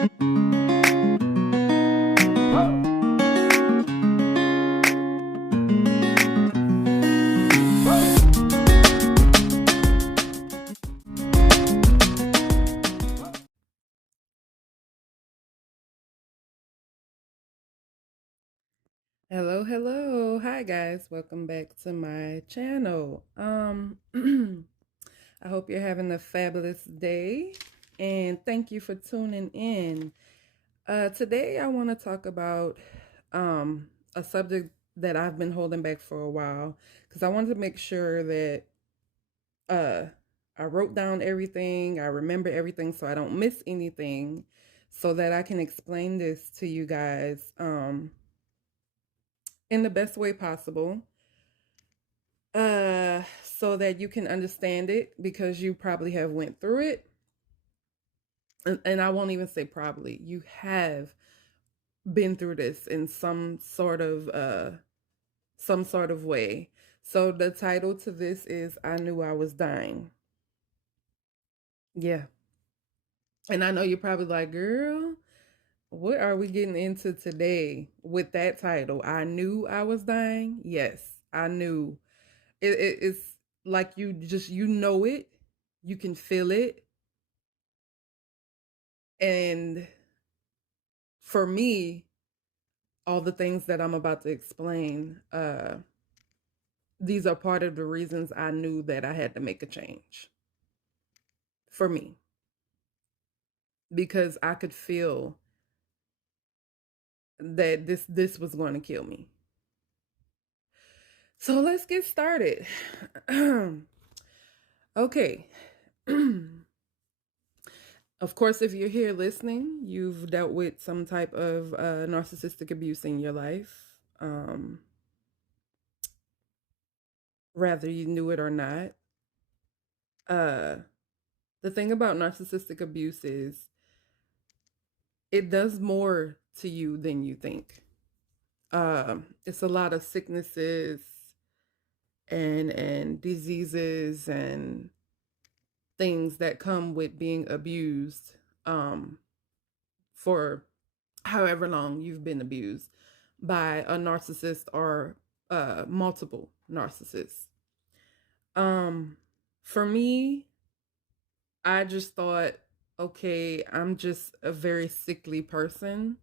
Hello, hello. Hi guys. Welcome back to my channel. I hope you're having a fabulous day and thank you for tuning in. Today I want to talk about a subject that I've been holding back for a while because I wanted to make sure that uh I wrote down everything, I remember everything so I don't miss anything so that I can explain this to you guys in the best way possible. So that you can understand it because you probably have went through it. And I won't even say probably. You have been through this in some sort of way. So the title to this is I Knew I Was Dying. Yeah. And I know you're probably like, girl, what are we getting into today with that title? I knew I was dying. Yes, I knew. It's like you know it, you can feel it. And for me, all the things that I'm about to explain, these are part of the reasons I knew that I had to make a change for me because I could feel that this was going to kill me. So let's get started. Okay. Of course, if you're here listening, you've dealt with some type of narcissistic abuse in your life, whether you knew it or not. Uh, the thing about narcissistic abuse is it does more to you than you think. It's a lot of sicknesses and diseases and things that come with being abused for however long you've been abused by a narcissist or multiple narcissists. For me, I just thought, okay, I'm just a very sickly person.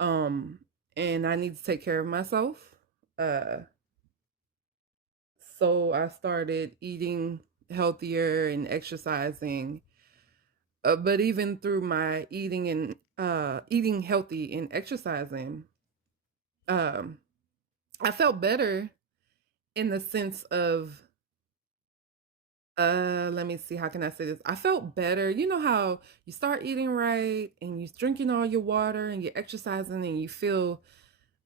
Um, and I need to take care of myself. Uh, so I started eating healthier and exercising. But even through my eating healthy and exercising, um, I felt better in the sense of let me see, how can I say this? I felt better. You know how you start eating right and you're drinking all your water and you're exercising and you feel,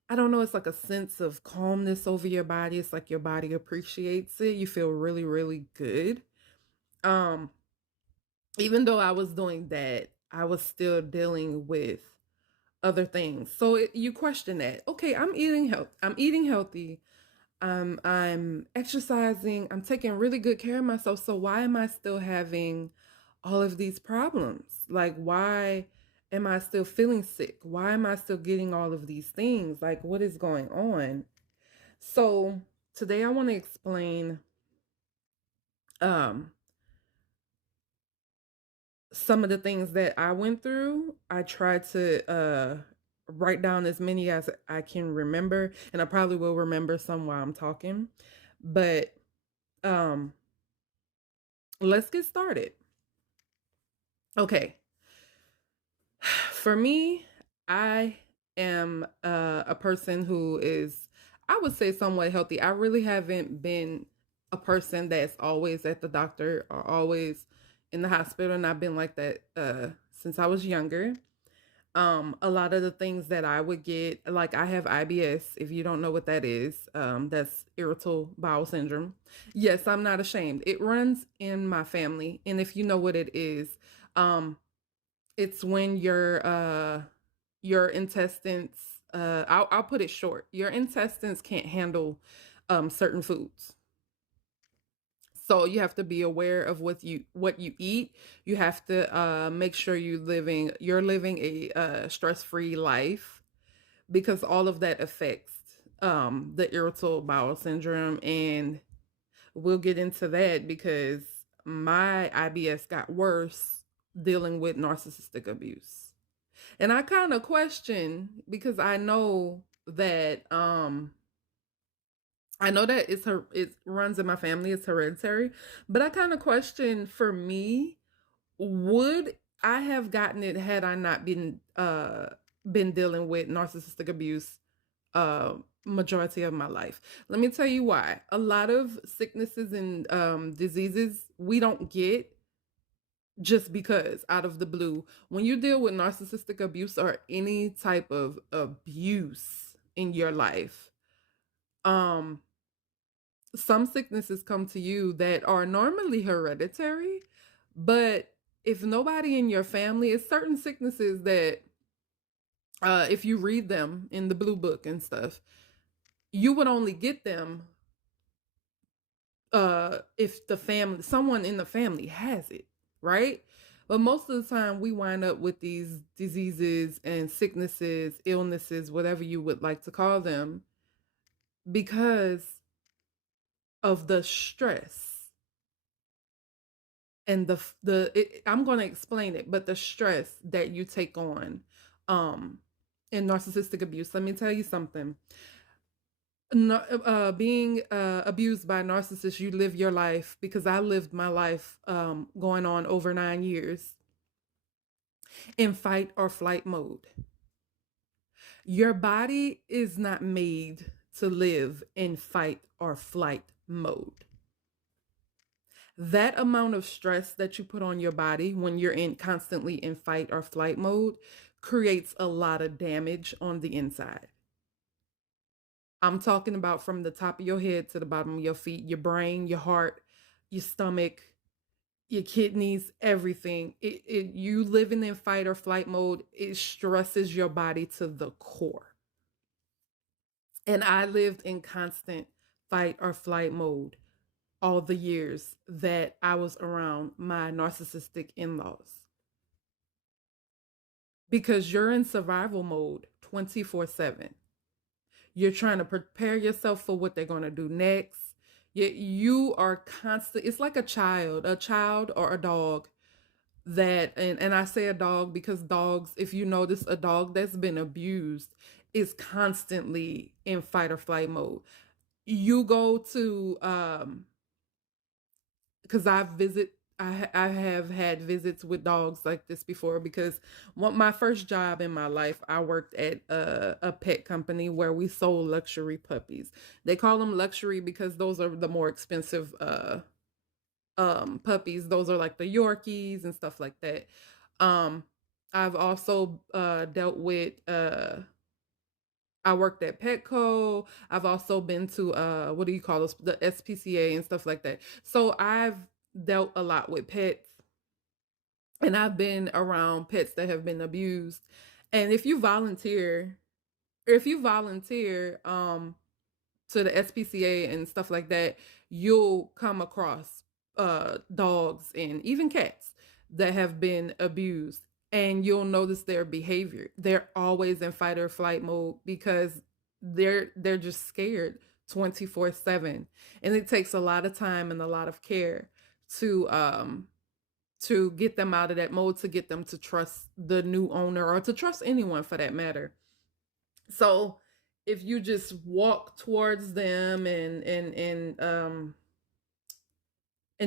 I don't know, it's like a sense of calmness over your body. It's like your body appreciates it. You feel really, really good. Um, Even though I was doing that, I was still dealing with other things. So you question that. Okay, I'm eating healthy. I'm exercising. I'm taking really good care of myself. So why am I still having all of these problems? Like, why am I still feeling sick? Why am I still getting all of these things? Like, what is going on? So today I want to explain um some of the things that I went through. I tried to write down as many as I can remember, and I probably will remember some while I'm talking. But um let's get started. Okay. For me, I am a person who is, I would say, somewhat healthy. I really haven't been a person that's always at the doctor or always in the hospital, and I've been like that since I was younger. A lot of the things that I would get, like I have IBS. If you don't know what that is, that's irritable bowel syndrome. Yes, I'm not ashamed. It runs in my family, and if you know what it is, um, it's when your intestines, I'll put it short. Your intestines can't handle certain foods. So you have to be aware of what you eat. You have to make sure you're living a stress-free life, because all of that affects the irritable bowel syndrome. And we'll get into that because my IBS got worse dealing with narcissistic abuse. And I kind of question, because I know that it runs in my family, it's hereditary, but I kind of question, for me, would I have gotten it had I not been dealing with narcissistic abuse uh majority of my life. Let me tell you why. A lot of sicknesses and diseases we don't get just because out of the blue. When you deal with narcissistic abuse or any type of abuse in your life, um some sicknesses come to you that are normally hereditary, but if nobody in your family, it's certain sicknesses that if you read them in the blue book and stuff, you would only get them if someone in the family has it, right? But most of the time we wind up with these diseases and sicknesses, illnesses, whatever you would like to call them, because of the stress and I'm going to explain it, but the stress that you take on um in narcissistic abuse. Let me tell you something. Being abused by a narcissist, you live your life, because I lived my life going on over 9 years in fight or flight mode. Your body is not made to live in fight or flight mode. That amount of stress that you put on your body when you're constantly in fight or flight mode creates a lot of damage on the inside. I'm talking about from the top of your head to the bottom of your feet, your brain, your heart, your stomach, your kidneys, everything. You living in fight or flight mode, it stresses your body to the core. And I lived in constant fight or flight mode all the years that I was around my narcissistic in-laws, because you're in survival mode 24/7. You're trying to prepare yourself for what they're going to do next. You are constant. It's like a child or a dog and I say a dog because dogs, if you notice, a dog that's been abused is constantly in fight or flight mode. You go to because I have had visits with dogs like this before, because my first job in my life, I worked at a pet company where we sold luxury puppies. They call them luxury because those are the more expensive puppies. Those are like the Yorkies and stuff like that. um I've also dealt with I worked at Petco. I've also been to what do you call those, the SPCA and stuff like that. So I've dealt a lot with pets, and I've been around pets that have been abused. And if you volunteer to the SPCA and stuff like that, you'll come across dogs and even cats that have been abused, and you'll notice their behavior. They're always in fight or flight mode because they're just scared 24/7, and it takes a lot of time and a lot of care to get them out of that mode, to get them to trust the new owner, or to trust anyone for that matter. So if you just walk towards them and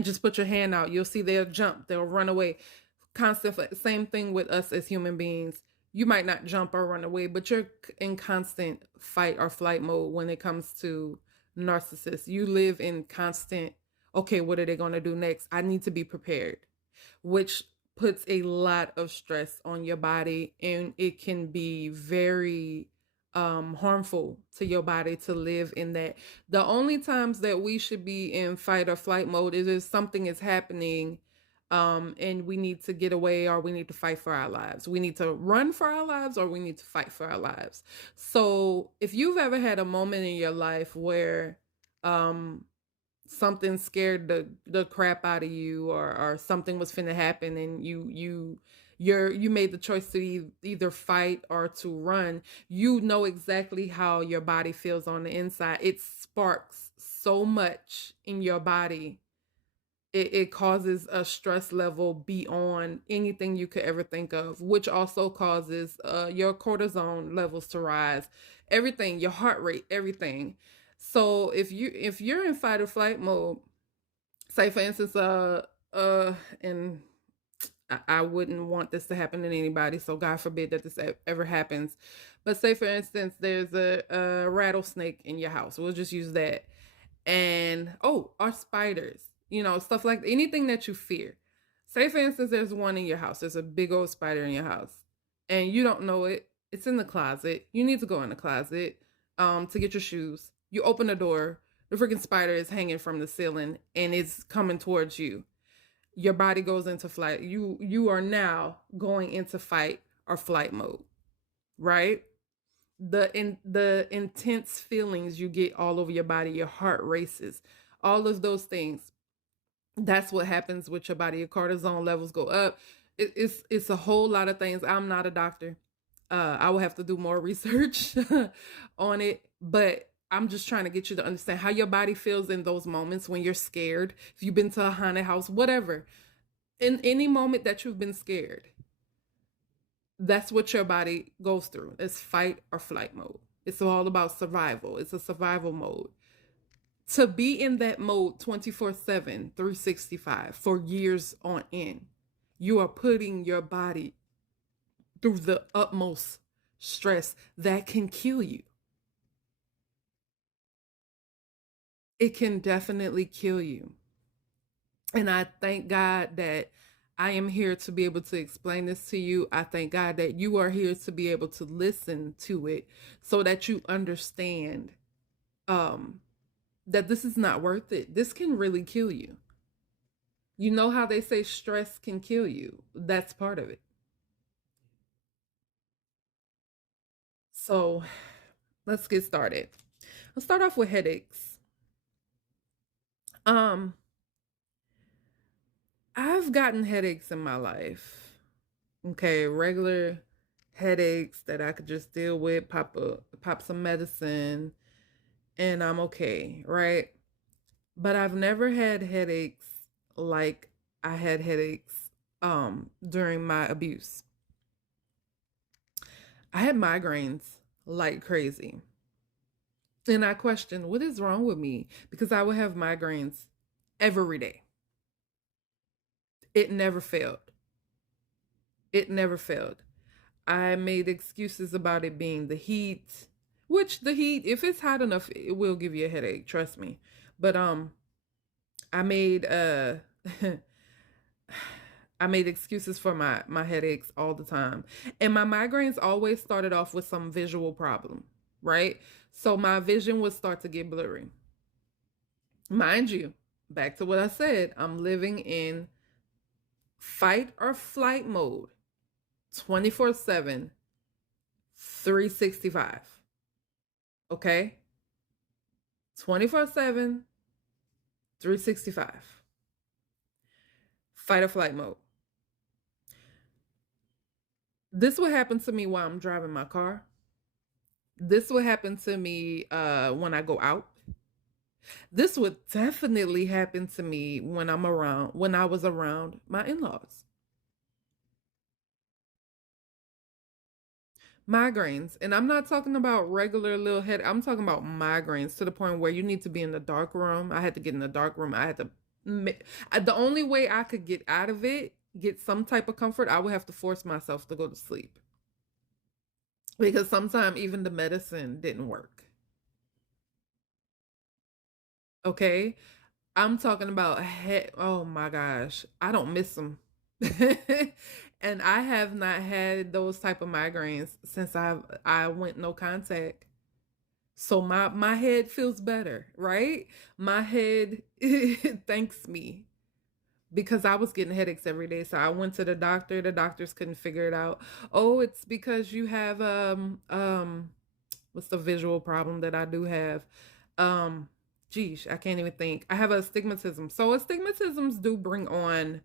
just put your hand out, you'll see they'll jump, they'll run away. Same thing with us as human beings. You might not jump or run away, but you're in constant fight or flight mode when it comes to narcissists. You live in constant, okay, what are they going to do next? I need to be prepared, which puts a lot of stress on your body, and it can be very harmful to your body to live in that. The only times that we should be in fight or flight mode is if something is happening and we need to get away, or we need to fight for our lives. We need to run for our lives, or we need to fight for our lives. So if you've ever had a moment in your life where something scared the crap out of you, or something was finna happen, and you made the choice to either fight or to run. You know exactly how your body feels on the inside. It sparks so much in your body. It causes a stress level beyond anything you could ever think of, which also causes your cortisone levels to rise, everything, your heart rate, everything. So if you're in fight or flight mode, say for instance, and I wouldn't want this to happen to anybody, so God forbid that this ever happens. But say for instance, there's a rattlesnake in your house. We'll just use that. And oh, or spiders, stuff like anything that you fear. Say for instance, there's one in your house. There's a big old spider in your house, and you don't know it. It's in the closet. You need to go in the closet to get your shoes. You open the door. The freaking spider is hanging from the ceiling and it's coming towards you. Your body goes into flight. You are now going into fight or flight mode, right? The intense feelings you get all over your body, your heart races, all of those things. That's what happens with your body. Your cortisone levels go up. It's a whole lot of things. I'm not a doctor. I will have to do more research on it, but I'm just trying to get you to understand how your body feels in those moments when you're scared. If you've been to a haunted house, whatever, in any moment that you've been scared, that's what your body goes through. It's fight or flight mode. It's all about survival. It's a survival mode. To be in that mode 24/7, 365 for years on end, you are putting your body through the utmost stress that can kill you. It can definitely kill you. And I thank God that I am here to be able to explain this to you. I thank God that you are here to be able to listen to it so that you understand um, that this is not worth it. This can really kill you. You know how they say stress can kill you? That's part of it. So let's get started. Let's start off with headaches. Um, I've gotten headaches in my life. Okay, regular headaches that I could just deal with, pop some medicine, and I'm okay, right? But I've never had headaches like I had headaches during my abuse. I had migraines like crazy. And I questioned what is wrong with me because I would have migraines every day. It never failed. It never failed. I made excuses about it being the heat, which the heat, if it's hot enough, it will give you a headache, trust me. But I made I made excuses for my headaches all the time. And my migraines always started off with some visual problem, right? So my vision would start to get blurry. Mind you, back to what I said, I'm living in fight or flight mode 24/7, 365. Okay? 24/7, 365. Fight or flight mode. This will happen to me while I'm driving my car. This will happen to me when I go out. This would definitely happen to me when I was around my in-laws. Migraines. And I'm not talking about regular little head. I'm talking about migraines to the point where you need to be in the dark room. I had to get in the dark room. I had to the only way I could get out of it, get some type of comfort, I would have to force myself to go to sleep. Because sometimes even the medicine didn't work. Okay? I'm talking about head. Oh my gosh. I don't miss them. And I have not had those type of migraines since I went no contact. So my head feels better, right? My head thanks me because I was getting headaches every day. So I went to the doctor. The doctors couldn't figure it out. Oh, it's because you have what's the visual problem that I do have? Um Geesh, I can't even think. I have astigmatism. So astigmatisms do bring on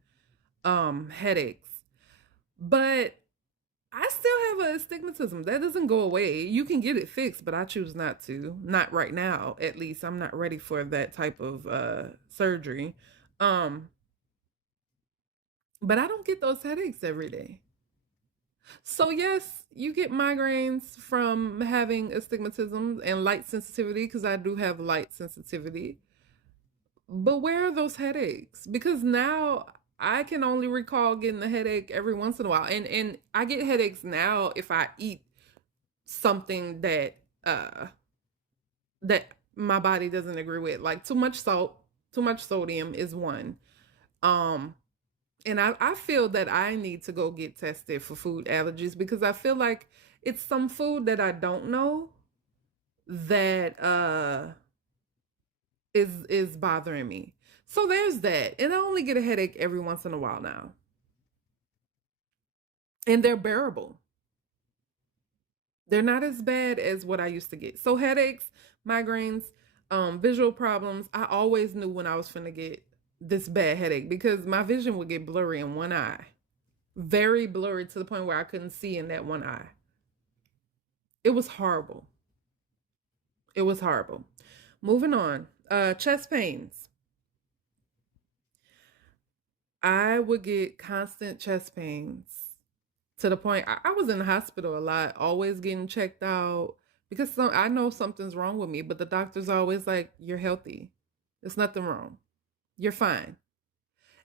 headaches. But I still have astigmatism. That doesn't go away. You can get it fixed, but I choose not to. Not right now, at least. I'm not ready for that type of surgery. Um, but I don't get those headaches every day. So yes, you get migraines from having astigmatism and light sensitivity because I do have light sensitivity. But where are those headaches? Because now I can only recall getting a headache every once in a while. And I get headaches now if I eat something uh that my body doesn't agree with. Like too much salt, too much sodium is one. Um and I feel that I need to go get tested for food allergies because I feel like it's some food that I don't know that is bothering me. So there's that. And I only get a headache every once in a while now. And they're bearable. They're not as bad as what I used to get. So headaches, migraines, visual problems. I always knew when I was finna get this bad headache because my vision would get blurry in one eye. Very blurry to the point where I couldn't see in that one eye. It was horrible. It was horrible. Moving on. Chest pains. I would get constant chest pains to the point I was in the hospital a lot, always getting checked out because I know something's wrong with me, but the doctor's always like, "You're healthy. There's nothing wrong. You're fine."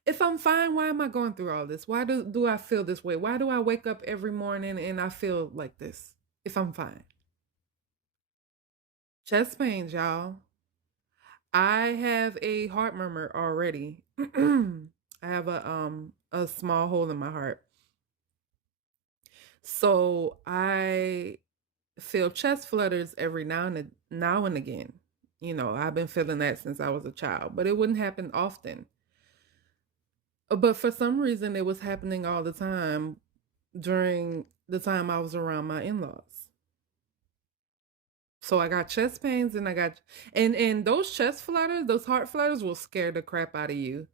If I'm fine, why am I going through all this? Why do I feel this way? Why do I wake up every morning and I feel like this if I'm fine? Chest pains, y'all. I have a heart murmur already. I have a small hole in my heart. So I feel chest flutters every now and again. You know, I've been feeling that since I was a child, but it wouldn't happen often. But for some reason it was happening all the time during the time I was around my in-laws. So I got chest pains and I got and those chest flutters, those heart flutters will scare the crap out of you.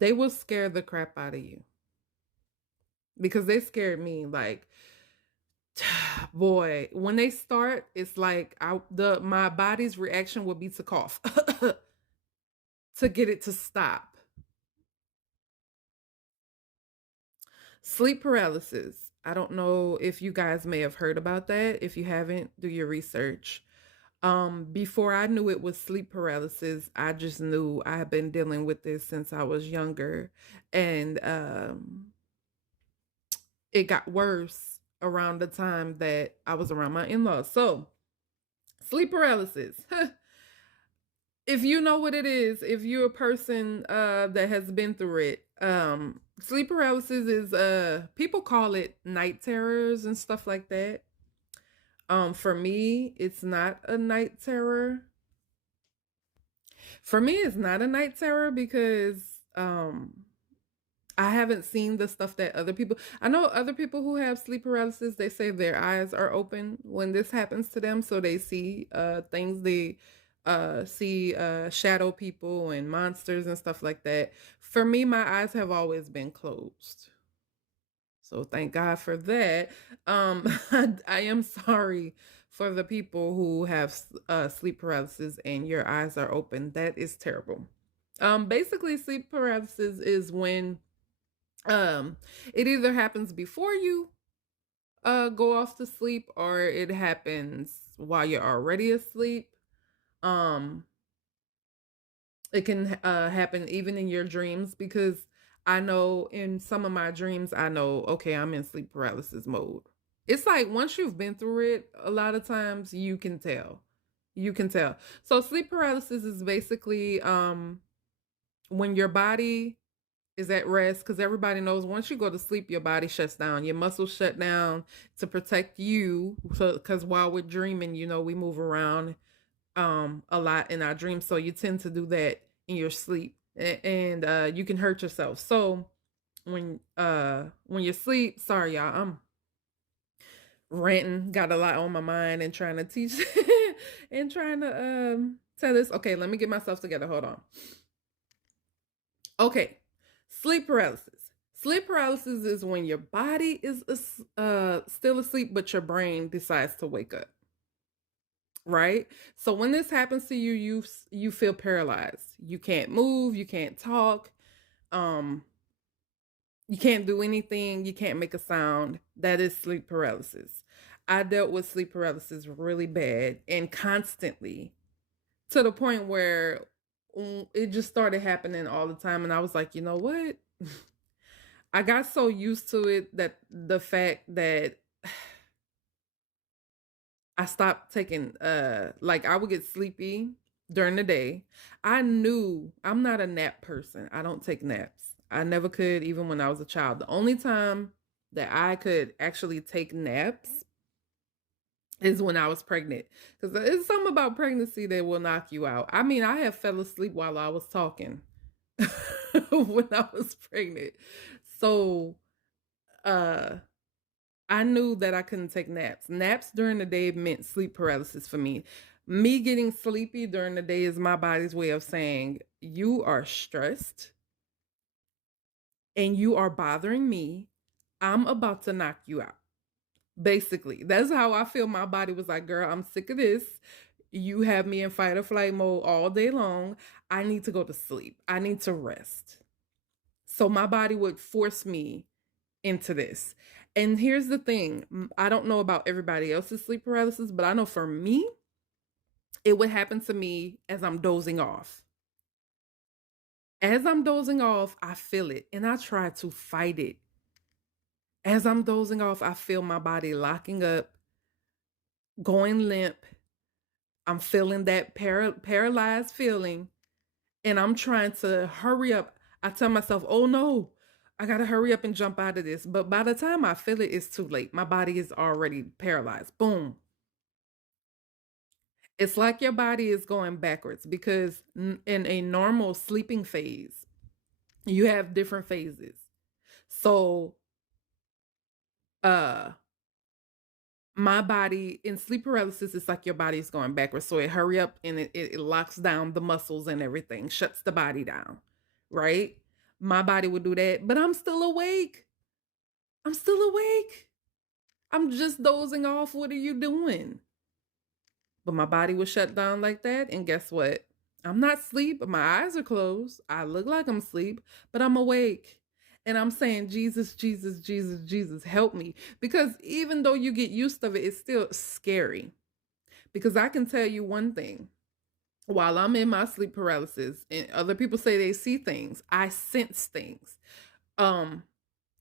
They will scare the crap out of you because they scared me like boy, when they start, it's like my body's reaction would be to cough to get it to stop. Sleep paralysis. I don't know if you guys may have heard about that. If you haven't, do your research. Before I knew it was sleep paralysis, I just knew I had been dealing with this since I was younger. And it got worse around the time that I was around my in-laws. So, sleep paralysis. If you know what it is, if you're a person that has been through it, sleep paralysis is people call it night terrors and stuff like that. For me, it's not a night terror. For me, it's not a night terror because I haven't seen the stuff that other people. I know other people who have sleep paralysis, they say their eyes are open when this happens to them, so they see things. They see shadow people and monsters and stuff like that. For me, my eyes have always been closed. So thank God for that. I am sorry for the people who have sleep paralysis and your eyes are open. That is terrible. Basically, sleep paralysis is when it either happens before you go off to sleep or it happens while you're already asleep. Um, it can happen even in your dreams because I know in some of my dreams, I know, okay, I'm in sleep paralysis mode. It's like once you've been through it, a lot of times you can tell. You can tell. So sleep paralysis is basically when your body is at rest because everybody knows once you go to sleep, your body shuts down. Your muscles shut down to protect you. So, because while we're dreaming, you know, we move around a lot in our dreams. So you tend to do that in your sleep and you can hurt yourself. So when you sleep, sorry y'all, I'm ranting, got a lot on my mind and trying to teach and trying to Tell this. Okay, let me get myself together. Hold on. Okay, sleep paralysis. Sleep paralysis is when your body is still asleep, but your brain decides to wake up. Right? So when this happens to you, you feel paralyzed. You can't move. You can't talk. Um, you can't do anything. You can't make a sound. That is sleep paralysis. I dealt with sleep paralysis really bad and constantly, to the point where it just started happening all the time. And I was like, you know what? I got so used to it that the fact that I stopped taking, like, I would get sleepy during the day. I knew I'm not a nap person. I don't take naps. I never could, even when I was a child. The only time that I could actually take naps is when I was pregnant. Because it's something about pregnancy that will knock you out. I mean, I have fell asleep while I was talking when I was pregnant. So, uh, I knew that I couldn't take naps. Naps during the day meant sleep paralysis for me. Me getting sleepy during the day is my body's way of saying, you are stressed and you are bothering me. I'm about to knock you out. Basically, that's how I feel. My body was like, girl, I'm sick of this. You have me in fight or flight mode all day long. I need to go to sleep. I need to rest. So my body would force me into this. And here's the thing, I don't know about everybody else's sleep paralysis, but I know for me, it would happen to me as I'm dozing off. As I'm dozing off, I feel it and I try to fight it. As I'm dozing off, I feel my body locking up, going limp. I'm feeling that paralyzed feeling and I'm trying to hurry up. I tell myself, oh no, I gotta hurry up and jump out of this. But by the time I feel it, it's too late. My body is already paralyzed. Boom. It's like your body is going backwards because in a normal sleeping phase, you have different phases. So, uh, my body in sleep paralysis, it's like your body is going backwards. So it hurry up and it locks down the muscles and everything, shuts the body down, right? My body would do that, but I'm still awake. I'm still awake. I'm just dozing off. What are you doing? But my body was shut down like that. And guess what? I'm not asleep, but my eyes are closed. I look like I'm asleep, but I'm awake. And I'm saying, Jesus, Jesus, Jesus, Jesus, help me. Because even though you get used to it, it's still scary. Because I can tell you one thing. While I'm in my sleep paralysis, and other people say they see things, I sense things. Um,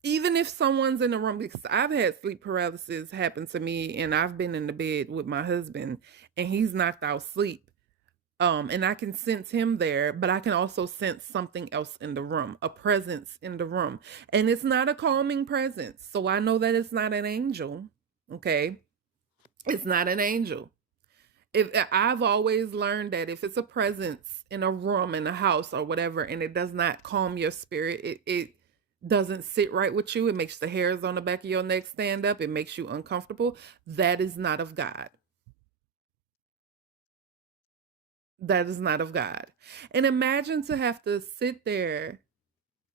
Even if someone's in the room, because I've had sleep paralysis happen to me and I've been in the bed with my husband and he's knocked out sleep. And I can sense him there, but I can also sense something else in the room, a presence in the room. And it's not a calming presence. So I know that it's not an angel. Okay. It's not an angel. If I've always learned that if it's a presence in a room, in a house or whatever, and it does not calm your spirit, it doesn't sit right with you, it makes the hairs on the back of your neck stand up, it makes you uncomfortable, that is not of God. That is not of God. And imagine to have to sit there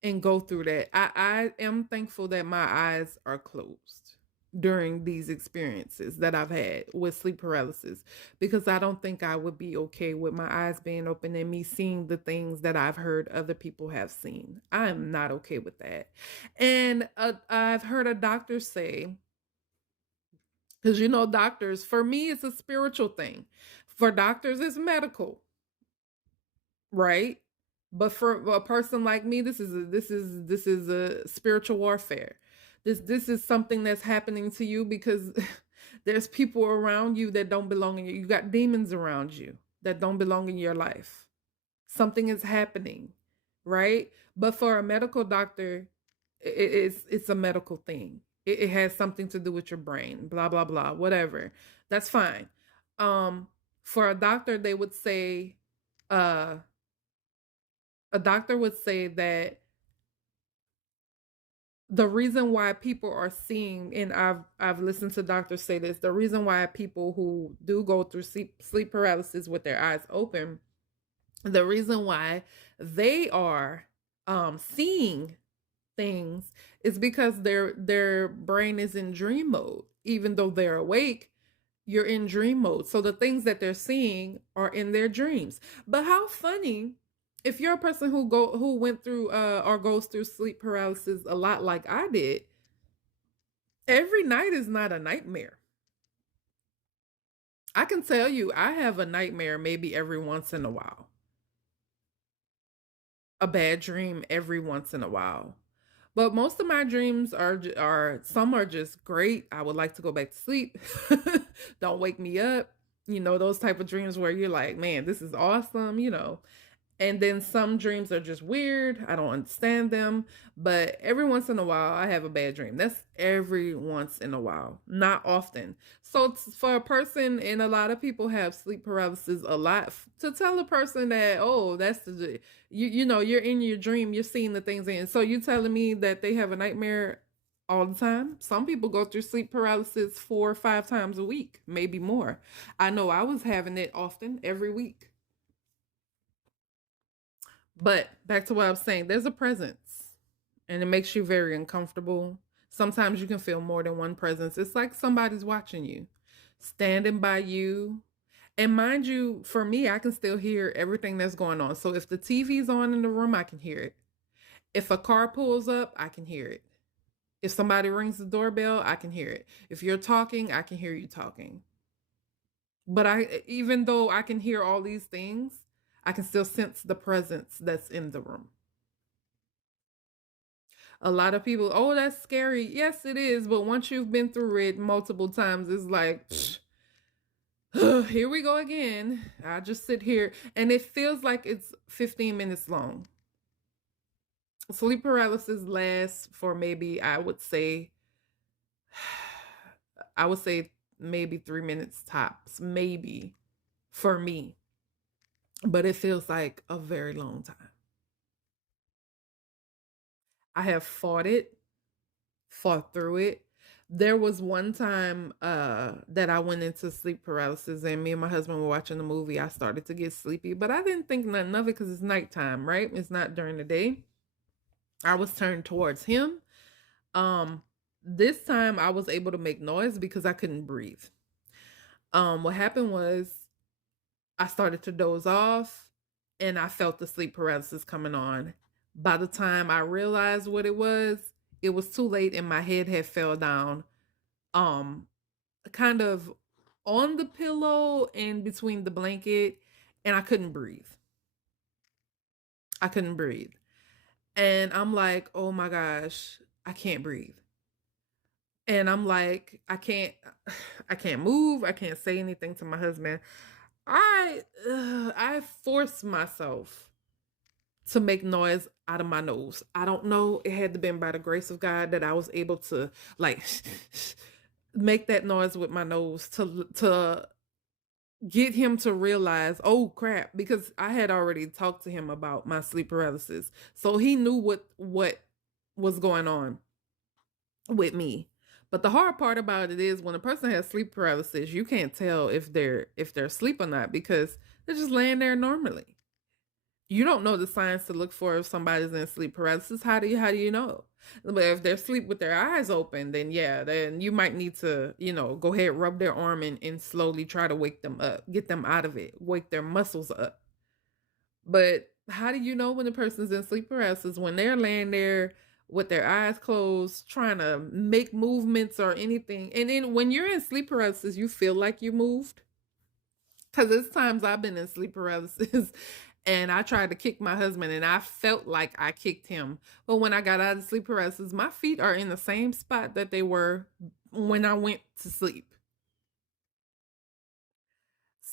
and go through that. I am thankful that my eyes are closed during these experiences that I've had with sleep paralysis, because I don't think I would be okay with my eyes being open and me seeing the things that I've heard other people have seen. I am not okay with that. And I've heard a doctor say, because doctors, for me, it's a spiritual thing. For doctors, it's medical, right? But for a person like me, this is a spiritual warfare. This is something that's happening to you because there's people around you that don't belong in you. You got demons around you that don't belong in your life. Something is happening, right? But for a medical doctor, it's a medical thing. It has something to do with your brain, blah blah blah, whatever. That's fine. For a doctor, they would say, uh, a doctor would say that The reason why people are seeing, and I've listened to doctors say this, the reason why people who do go through sleep paralysis with their eyes open, the reason why they are seeing things is because their brain is in dream mode. Even though they're awake, you're in dream mode. So the things that they're seeing are in their dreams. But how funny if you're a person who went through or goes through sleep paralysis a lot like I did, every night is not a nightmare. I can tell you I have a nightmare maybe every once in a while. A bad dream every once in a while. But most of my dreams are some are just great. I would like to go back to sleep. Don't wake me up. You know, those type of dreams where you're like, man, this is awesome, you know. And then some dreams are just weird. I don't understand them. But every once in a while, I have a bad dream. That's every once in a while, not often. So for a person, and a lot of people have sleep paralysis a lot, to tell a person that, oh, that's you know, you're in your dream, you're seeing the things in. So you telling me that they have a nightmare all the time? Some people go through sleep paralysis 4 or 5 times a week, maybe more. I know I was having it often every week. But back to what I was saying, there's a presence and it makes you very uncomfortable. Sometimes you can feel more than one presence. It's like somebody's watching you, standing by you. And mind you, for me, I can still hear everything that's going on. So if the TV's on in the room, I can hear it. If a car pulls up, I can hear it. If somebody rings the doorbell, I can hear it. If you're talking, I can hear you talking. But even though I can hear all these things, I can still sense the presence that's in the room. A lot of people, oh, that's scary. Yes, it is. But once you've been through it multiple times, it's like, here we go again. I just sit here and it feels like it's 15 minutes long. Sleep paralysis lasts for maybe, I would say maybe 3 minutes tops, maybe for me. But it feels like a very long time. I have fought through it. There was one time that I went into sleep paralysis and me and my husband were watching the movie. I started to get sleepy, but I didn't think nothing of it because it's nighttime, right? It's not during the day. I was turned towards him. Um, this time I was able to make noise because I couldn't breathe. What happened was I started to doze off and I felt the sleep paralysis coming on. By the time I realized what it was too late and my head had fell down um kind of on the pillow and between the blanket and I couldn't breathe. I couldn't breathe. And I'm like, "Oh my gosh, I can't breathe." And I'm like, I can't move. I can't say anything to my husband. I forced myself to make noise out of my nose. I don't know. It had to been by the grace of God that I was able to like make that noise with my nose to get him to realize, oh crap, because I had already talked to him about my sleep paralysis. So he knew what was going on with me. But the hard part about it is when a person has sleep paralysis, you can't tell if they're asleep or not because they're just laying there normally. You don't know the signs to look for if somebody's in sleep paralysis. How do you know? But if they're asleep with their eyes open, then yeah, then you might need to, go ahead, rub their arm and slowly try to wake them up, get them out of it, wake their muscles up. But how do you know when the person's in sleep paralysis when they're laying there with their eyes closed, trying to make movements or anything? And then when you're in sleep paralysis, you feel like you moved. Because there's times I've been in sleep paralysis and I tried to kick my husband and I felt like I kicked him. But when I got out of sleep paralysis, my feet are in the same spot that they were when I went to sleep.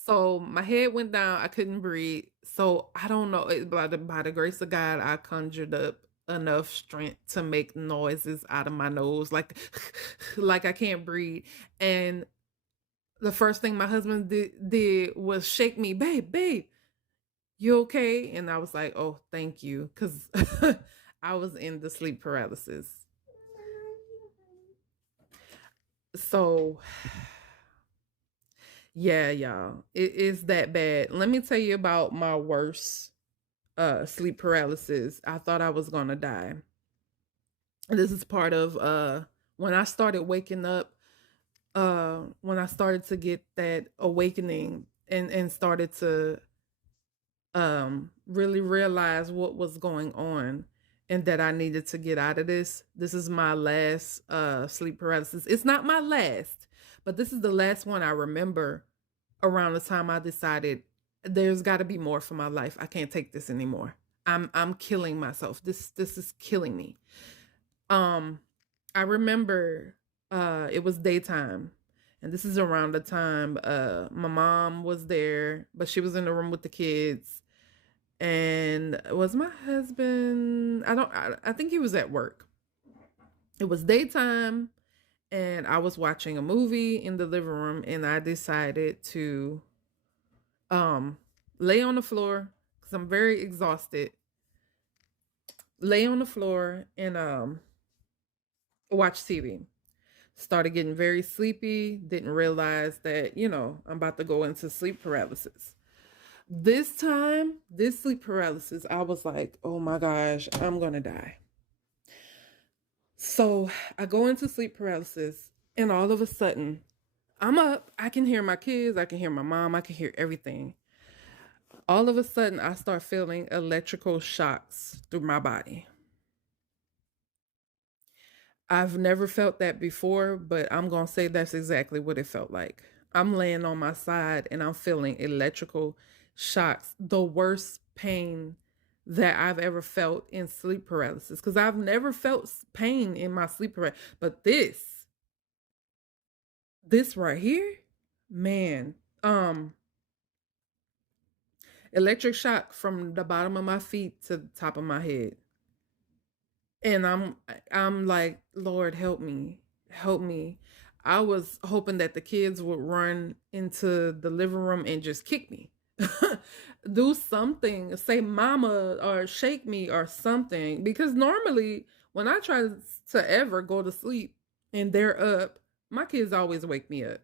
So my head went down. I couldn't breathe. So I don't know. By the grace of God, I conjured up enough strength to make noises out of my nose, like like I can't breathe. And the first thing my husband did was shake me, babe, you okay? And I was like, oh, thank you, because I was in the sleep paralysis. So, yeah, y'all, it is that bad. Let me tell you about my worst sleep paralysis. I thought I was gonna die. This is part of when I started waking up, when I started to get that awakening and started to really realize what was going on and that I needed to get out of this. This is my last sleep paralysis. It's not my last, but this is the last one I remember around the time I decided there's got to be more for my life. I can't take this anymore. I'm killing myself. This is killing me. Um I remember it was daytime, and this is around the time my mom was there, but she was in the room with the kids. And was my husband, I think he was at work. It was daytime, and I was watching a movie in the living room, and I decided to um lay on the floor cuz I'm very exhausted. Lay on the floor and watch TV. Started getting very sleepy, didn't realize that, I'm about to go into sleep paralysis. This time, this sleep paralysis, I was like, oh my gosh, I'm gonna die. So I go into sleep paralysis, and all of a sudden, I'm up. I can hear my kids, I can hear my mom, I can hear everything. All of a sudden, I start feeling electrical shocks through my body. I've never felt that before, but I'm going to say that's exactly what it felt like. I'm laying on my side and I'm feeling electrical shocks, the worst pain that I've ever felt in sleep paralysis, because I've never felt pain in my sleep paralysis. But this right here, man, um, electric shock from the bottom of my feet to the top of my head. And I'm like, Lord, help me. Help me. I was hoping that the kids would run into the living room and just kick me. Do something, say mama or shake me or something, because normally when I try to ever go to sleep and they're up, my kids always wake me up.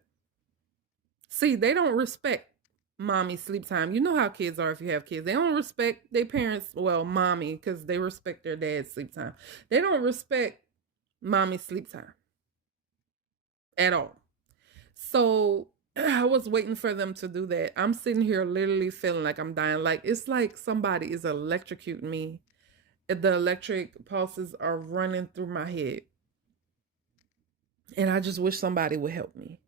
See, they don't respect mommy sleep time. You know how kids are if you have kids. They don't respect their parents, well, mommy, because they respect their dad's sleep time. They don't respect mommy's sleep time at all. So I was waiting for them to do that. I'm sitting here literally feeling like I'm dying. Like it's like somebody is electrocuting me. The electric pulses are running through my head. And I just wish somebody would help me.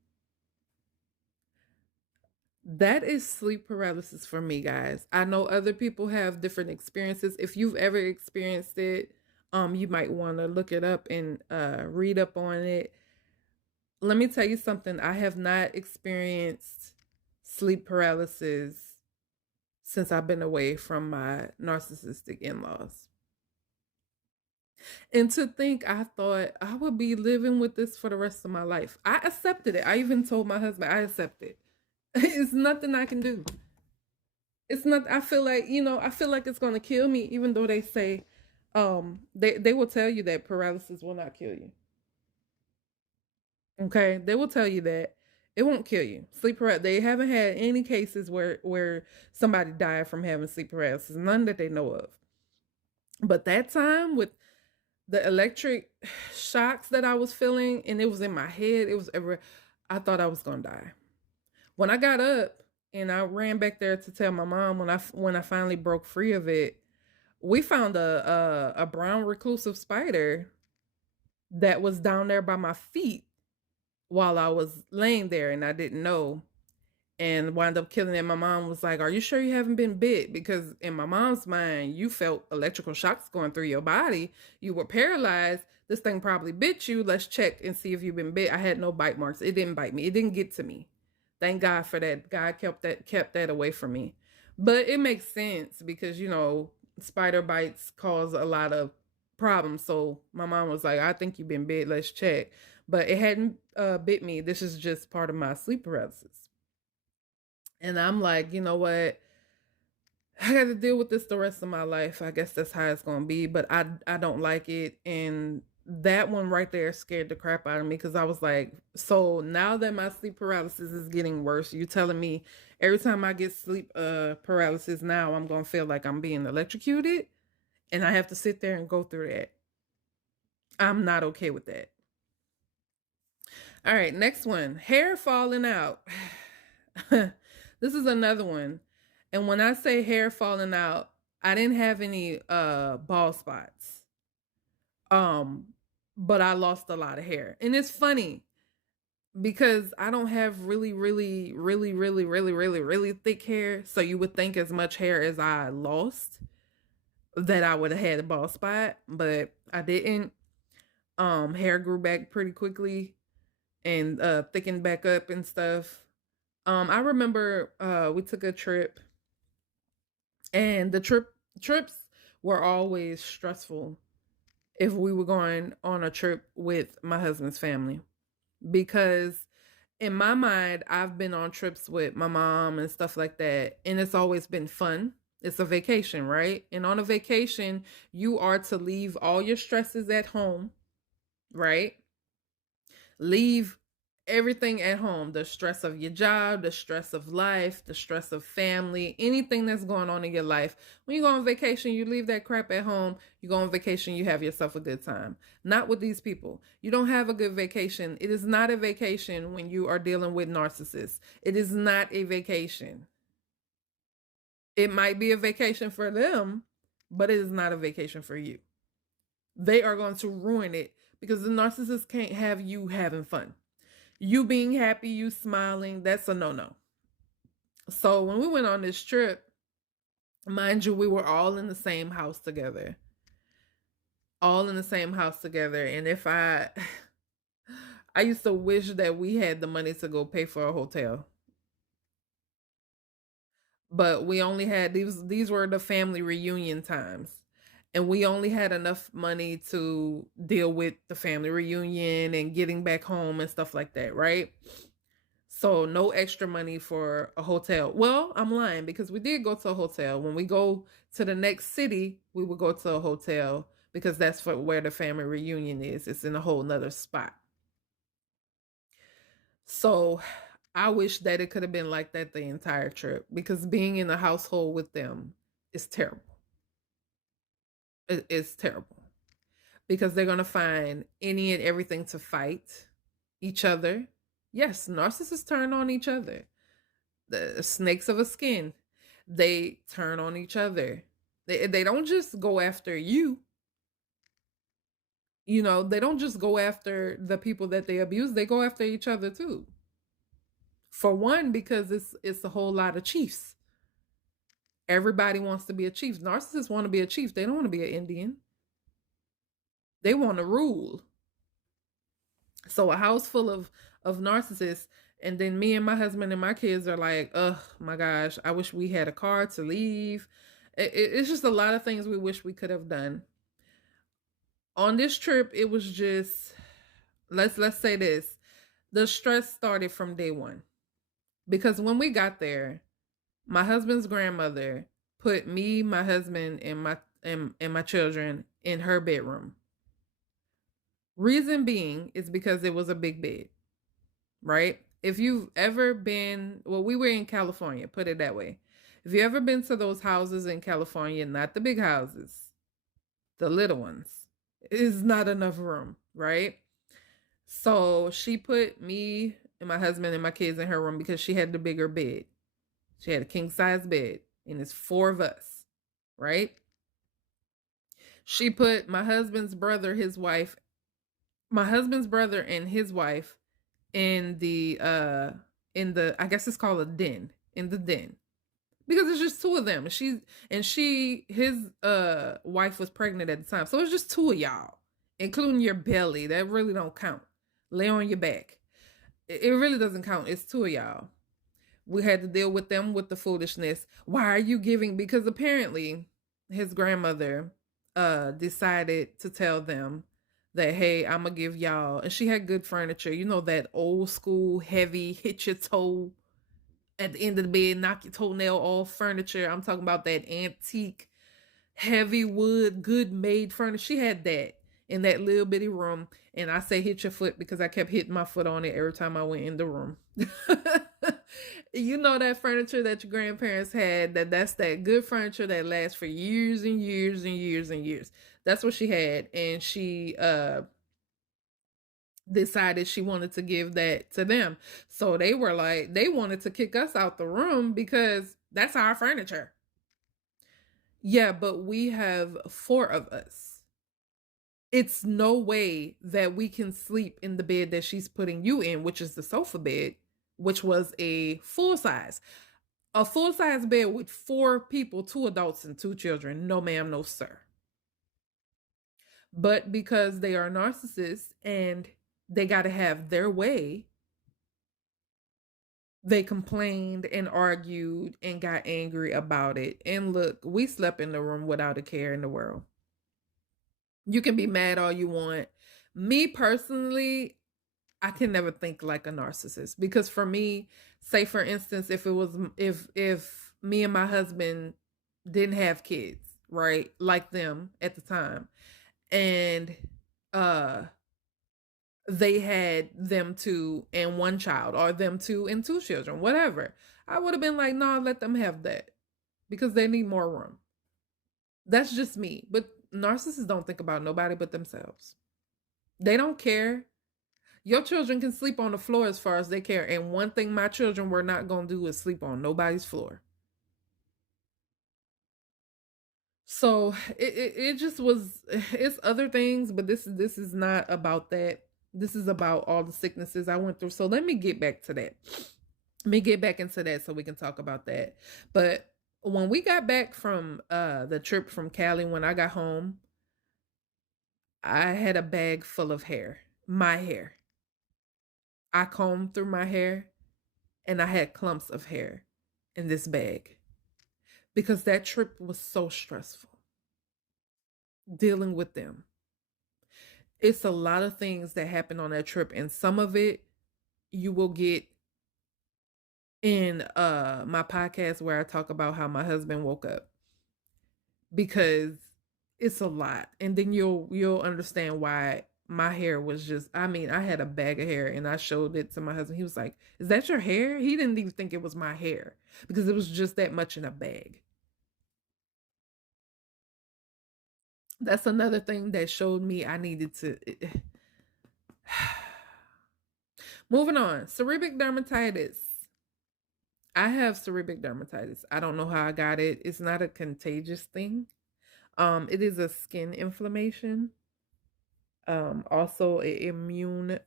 That is sleep paralysis for me, guys. I know other people have different experiences. If you've ever experienced it, you might want to look it up and read up on it. Let me tell you something. I have not experienced sleep paralysis since I've been away from my narcissistic in-laws. And to think I thought I would be living with this for the rest of my life. I accepted it. I even told my husband I accept it. It's nothing I can do. It's not, I feel like, I feel like it's gonna kill me, even though they say they will tell you that paralysis will not kill you. Okay? They will tell you that it won't kill you. Sleep paralysis. They haven't had any cases where somebody died from having sleep paralysis. None that they know of. But that time with the electric shocks that I was feeling, and it was in my head, it was everywhere. I thought I was gonna die. When I got up and I ran back there to tell my mom when I finally broke free of it, we found a brown reclusive spider that was down there by my feet while I was laying there, and I didn't know, and wound up killing it. My mom was like, "Are you sure you haven't been bit?" Because in my mom's mind, you felt electrical shocks going through your body. You were paralyzed. This thing probably bit you. Let's check and see if you've been bit. I had no bite marks. It didn't bite me. It didn't get to me. Thank God for that. God kept that away from me. But it makes sense because spider bites cause a lot of problems. So my mom was like, "I think you've been bit. Let's check." But it hadn't bit me. This is just part of my sleep paralysis. And I'm like, you know what? I got to deal with this the rest of my life. I guess that's how it's gonna be. But I don't like it, and that one right there scared the crap out of me because I was like, so now that my sleep paralysis is getting worse, you telling me every time I get sleep paralysis now I'm gonna feel like I'm being electrocuted and I have to sit there and go through that. I'm not okay with that. All right, next one. Hair falling out. This is another one. And when I say hair falling out, I didn't have any bald spots. Um, but I lost a lot of hair. And it's funny because I don't have really thick hair. So you would think as much hair as I lost that I would have had a bald spot, but I didn't. Hair grew back pretty quickly and thickened back up and stuff. I remember we took a trip and the trips were always stressful if we were going on a trip with my husband's family because in my mind I've been on trips with my mom and stuff like that and it's always been fun. It's a vacation, right? And on a vacation you are to leave all your stresses at home, right? Leave everything at home, the stress of your job, the stress of life, the stress of family, anything that's going on in your life. When you go on vacation, you leave that crap at home. You go on vacation, you have yourself a good time. Not with these people. You don't have a good vacation. It is not a vacation when you are dealing with narcissists. It is not a vacation. It might be a vacation for them, but it is not a vacation for you. They are going to ruin it because the narcissist can't have you having fun. You being happy, you smiling, that's a no-no. So when we went on this trip, mind you, we were all in the same house together. All in the same house together. And if I used to wish that we had the money to go pay for a hotel. But we only had these were the family reunion times. And we only had enough money to deal with the family reunion and getting back home and stuff like that, right? So no extra money for a hotel. Well, I'm lying because we did go to a hotel. When we go to the next city, we would go to a hotel because that's for where the family reunion is. It's in a whole nother spot. So I wish that it could have been like that the entire trip because being in a household with them is terrible. It's terrible because they're going to find any and everything to fight each other. Yes, narcissists turn on each other. The snakes of a skin, they turn on each other. They don't just go after you. You know, they don't just go after the people that they abuse, they go after each other too. For one, because it's a whole lot of chiefs. Everybody wants to be a chief. Narcissists want to be a chief. They don't want to be an Indian. They want to rule. So a house full of narcissists, and then me and my husband and my kids are like, oh my gosh, I wish we had a car to leave. It's just a lot of things we wish we could have done. On this trip, it was just let's say this. The stress started from day one. Because when we got there, my husband's grandmother put me, my husband, and my children in her bedroom. Reason being is because it was a big bed, right? If you've ever been, well, we were in California, put it that way. If you ever been to those houses in California, not the big houses, the little ones, is not enough room, right? So she put me and my husband and my kids in her room because she had the bigger bed. She had a king size bed, and it's 4 of us, right? She put my husband's brother, my husband's brother and his wife in the I guess it's called a den, in the den. Because it's just 2 of them. His wife was pregnant at the time. So it's just 2 of y'all, including your belly. That really don't count. Lay on your back. It really doesn't count. It's 2 of y'all. We had to deal with them with the foolishness. Why are you giving? Because apparently his grandmother decided to tell them that, hey, I'm gonna give y'all, and she had good furniture, you know, that old school heavy hit your toe at the end of the bed, knock your toenail off furniture. I'm talking about that antique heavy wood, good made furniture. She had that, in that little bitty room. And I say hit your foot because I kept hitting my foot on it every time I went in the room. You know that furniture that your grandparents had, that's that good furniture that lasts for years and years and years and years. That's what she had. And she decided she wanted to give that to them. So they were like, they wanted to kick us out the room because that's our furniture. Yeah, but we have 4 of us. It's no way that we can sleep in the bed that she's putting you in, which is the sofa bed, which was a full size. A full size bed with 4 people, 2 adults and 2 children. No, ma'am, no, sir. But because they are narcissists and they got to have their way, they complained and argued and got angry about it. And look, we slept in the room without a care in the world. You can be mad all you want. Me personally, I can never think like a narcissist because for me, say for instance, if me and my husband didn't have kids, right? Like them at the time, and uh they had them 2 and 1 child, or them 2 and 2 children, whatever. I would have been like, nah, let them have that because they need more room. That's just me. But narcissists don't think about nobody but themselves. They don't care. Your children can sleep on the floor as far as they care. And one thing my children were not going to do is sleep on nobody's floor. So it just was, it's other things, but this is not about that. This is about all the sicknesses I went through. So let me get back to that. Let me get back into that so we can talk about that. But when we got back from the trip from Cali, when I got home, I had a bag full of hair, my hair. I combed through my hair and I had clumps of hair in this bag because that trip was so stressful dealing with them. It's a lot of things that happen on that trip, and some of it you will get in my podcast where I talk about how my husband woke up, because it's a lot. And then you'll understand why my hair was just, I mean, I had a bag of hair and I showed it to my husband. He was like, "Is that your hair?" He didn't even think it was my hair because it was just that much in a bag. That's another thing that showed me I needed to moving on. Seborrheic dermatitis. I have seborrheic dermatitis. I don't know how I got it. It's not a contagious thing. It is a skin inflammation. Also a immune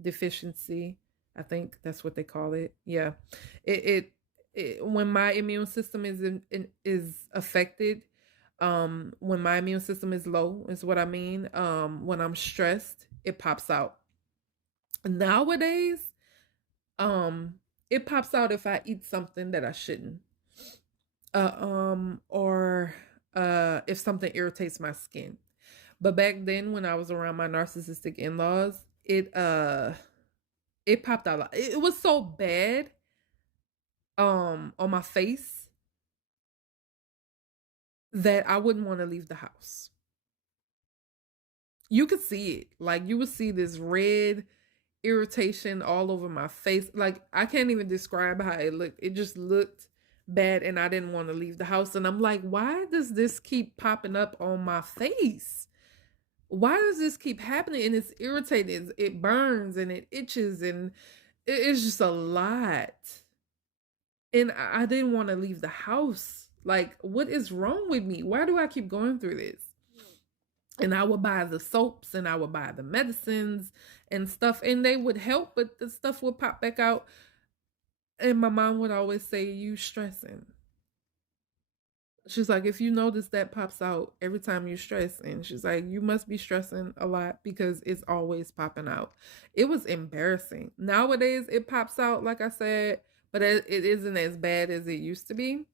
deficiency. I think that's what they call it. Yeah. It when my immune system is affected, when my immune system is low is what I mean. When I'm stressed, it pops out. Nowadays, um it pops out if I eat something that I shouldn't. Or if something irritates my skin. But back then when I was around my narcissistic in-laws, it popped out. It was so bad on my face that I wouldn't want to leave the house. You could see it. Like you would see this red irritation all over my face. Like I can't even describe how it looked. It just looked bad and I didn't want to leave the house. And I'm like, why does this keep popping up on my face? Why does this keep happening? And it's irritating. It burns and it itches and it's just a lot. And I didn't want to leave the house. Like, what is wrong with me? Why do I keep going through this? And I would buy the soaps and I would buy the medicines and stuff, and they would help, but the stuff would pop back out. And my mom would always say, "You stressing." She's like, "If you notice that pops out every time you stress," and she's like, "You must be stressing a lot because it's always popping out." It was embarrassing. Nowadays, it pops out, like I said, but it isn't as bad as it used to be.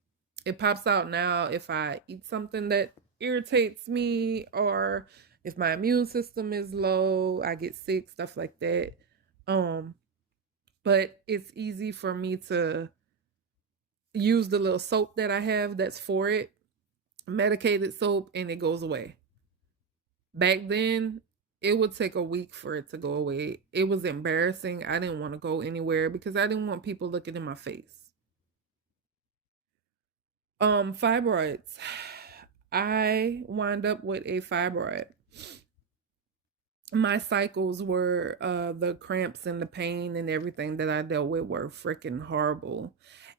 It pops out now if I eat something that irritates me, or if my immune system is low, I get sick, stuff like that. Um, but it's easy for me to use the little soap that I have that's for it, medicated soap, and it goes away. Back then, it would take a week for it to go away. It was embarrassing. I didn't want to go anywhere because I didn't want people looking in my face. Fibroids. I wind up with a fibroid. My cycles were the cramps and the pain and everything that I dealt with were freaking horrible.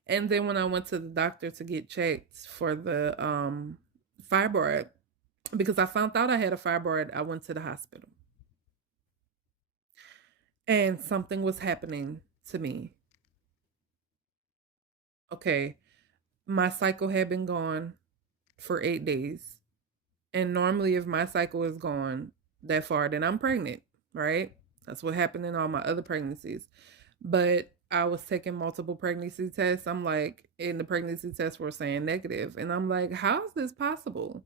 And then when I went to the doctor to get checked for the fibroid, because I found out I had a fibroid, I went to the hospital. And something was happening to me. Okay, my cycle had been gone for 8 days. And normally if my cycle is gone that far, then I'm pregnant, right? That's what happened in all my other pregnancies. But I was taking multiple pregnancy tests. I'm like, and the pregnancy tests were saying negative. And I'm like, how is this possible?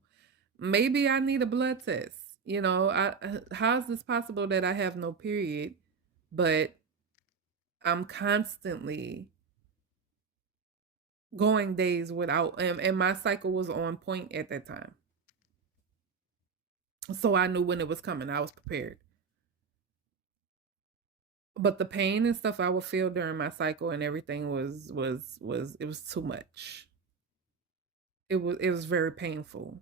Maybe I need a blood test. You know, how is this possible that I have no period, but I'm constantly going days without, and my cycle was on point at that time. So I knew when it was coming. I was prepared. But the pain and stuff I would feel during my cycle and everything was it was too much. It was very painful.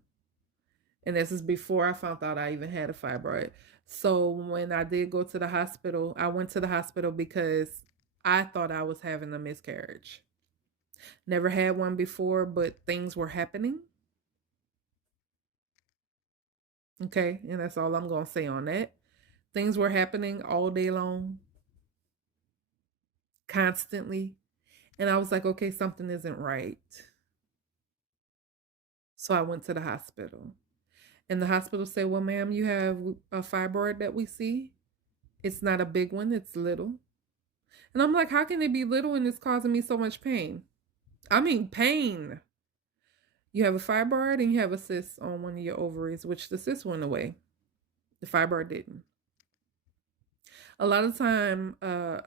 And this is before I found out I even had a fibroid. So when I did go to the hospital, I went to the hospital because I thought I was having a miscarriage. Never had one before, but things were happening. Okay, and that's all I'm going to say on that. Things were happening all day long, constantly. And I was like, okay, something isn't right. So I went to the hospital. And the hospital said, well, ma'am, you have a fibroid that we see. It's not a big one, it's little. And I'm like, how can it be little and it's causing me so much pain? I mean, pain. You have a fibroid and you have a cyst on one of your ovaries, which the cyst went away. The fibroid didn't. A lot of times, a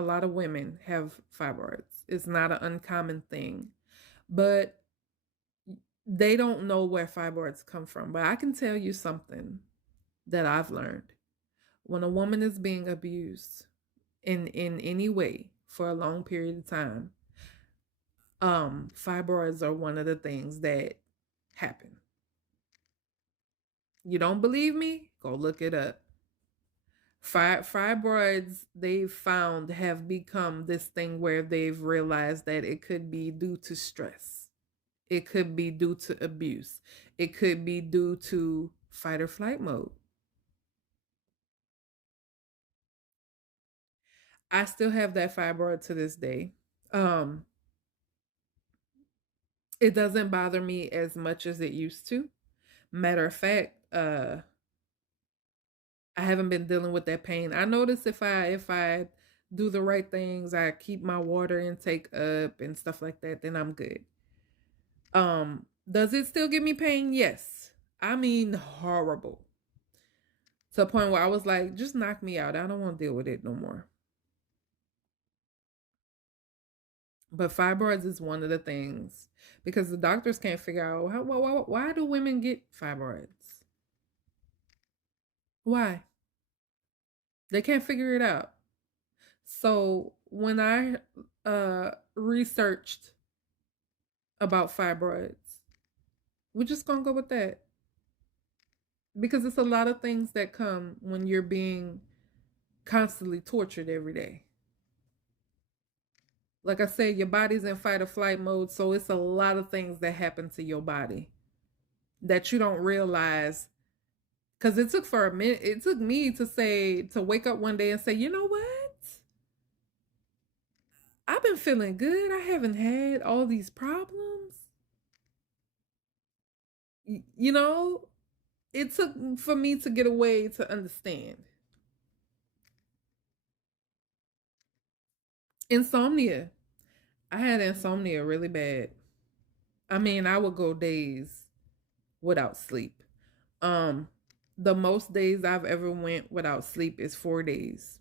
lot of women have fibroids. It's not an uncommon thing, but they don't know where fibroids come from. But I can tell you something that I've learned. When a woman is being abused in any way for a long period of time, fibroids are one of the things that happen. You don't believe me? Go look it up. Fibroids, they've found, have become this thing where they've realized that it could be due to stress. It could be due to abuse. It could be due to fight or flight mode. I still have that fibroid to this day. Um, it doesn't bother me as much as it used to. Matter of fact, I haven't been dealing with that pain. I notice if I do the right things, I keep my water intake up and stuff like that, then I'm good. Does it still give me pain? Yes. I mean horrible. To a point where I was like, just knock me out. I don't want to deal with it no more. But fibroids is one of the things because the doctors can't figure out why do women get fibroids? Why? They can't figure it out. So when I researched about fibroids, we're just gonna go with that because it's a lot of things that come when you're being constantly tortured every day. Like I said, your body's in fight or flight mode, so it's a lot of things that happen to your body that you don't realize. Because it took for a minute, it took me to wake up one day and say, you know what? I've been feeling good. I haven't had all these problems. You know, it took for me to get away to understand. Insomnia. I had insomnia really bad. I mean, I would go days without sleep. Um, the most days I've ever went without sleep is 4 days.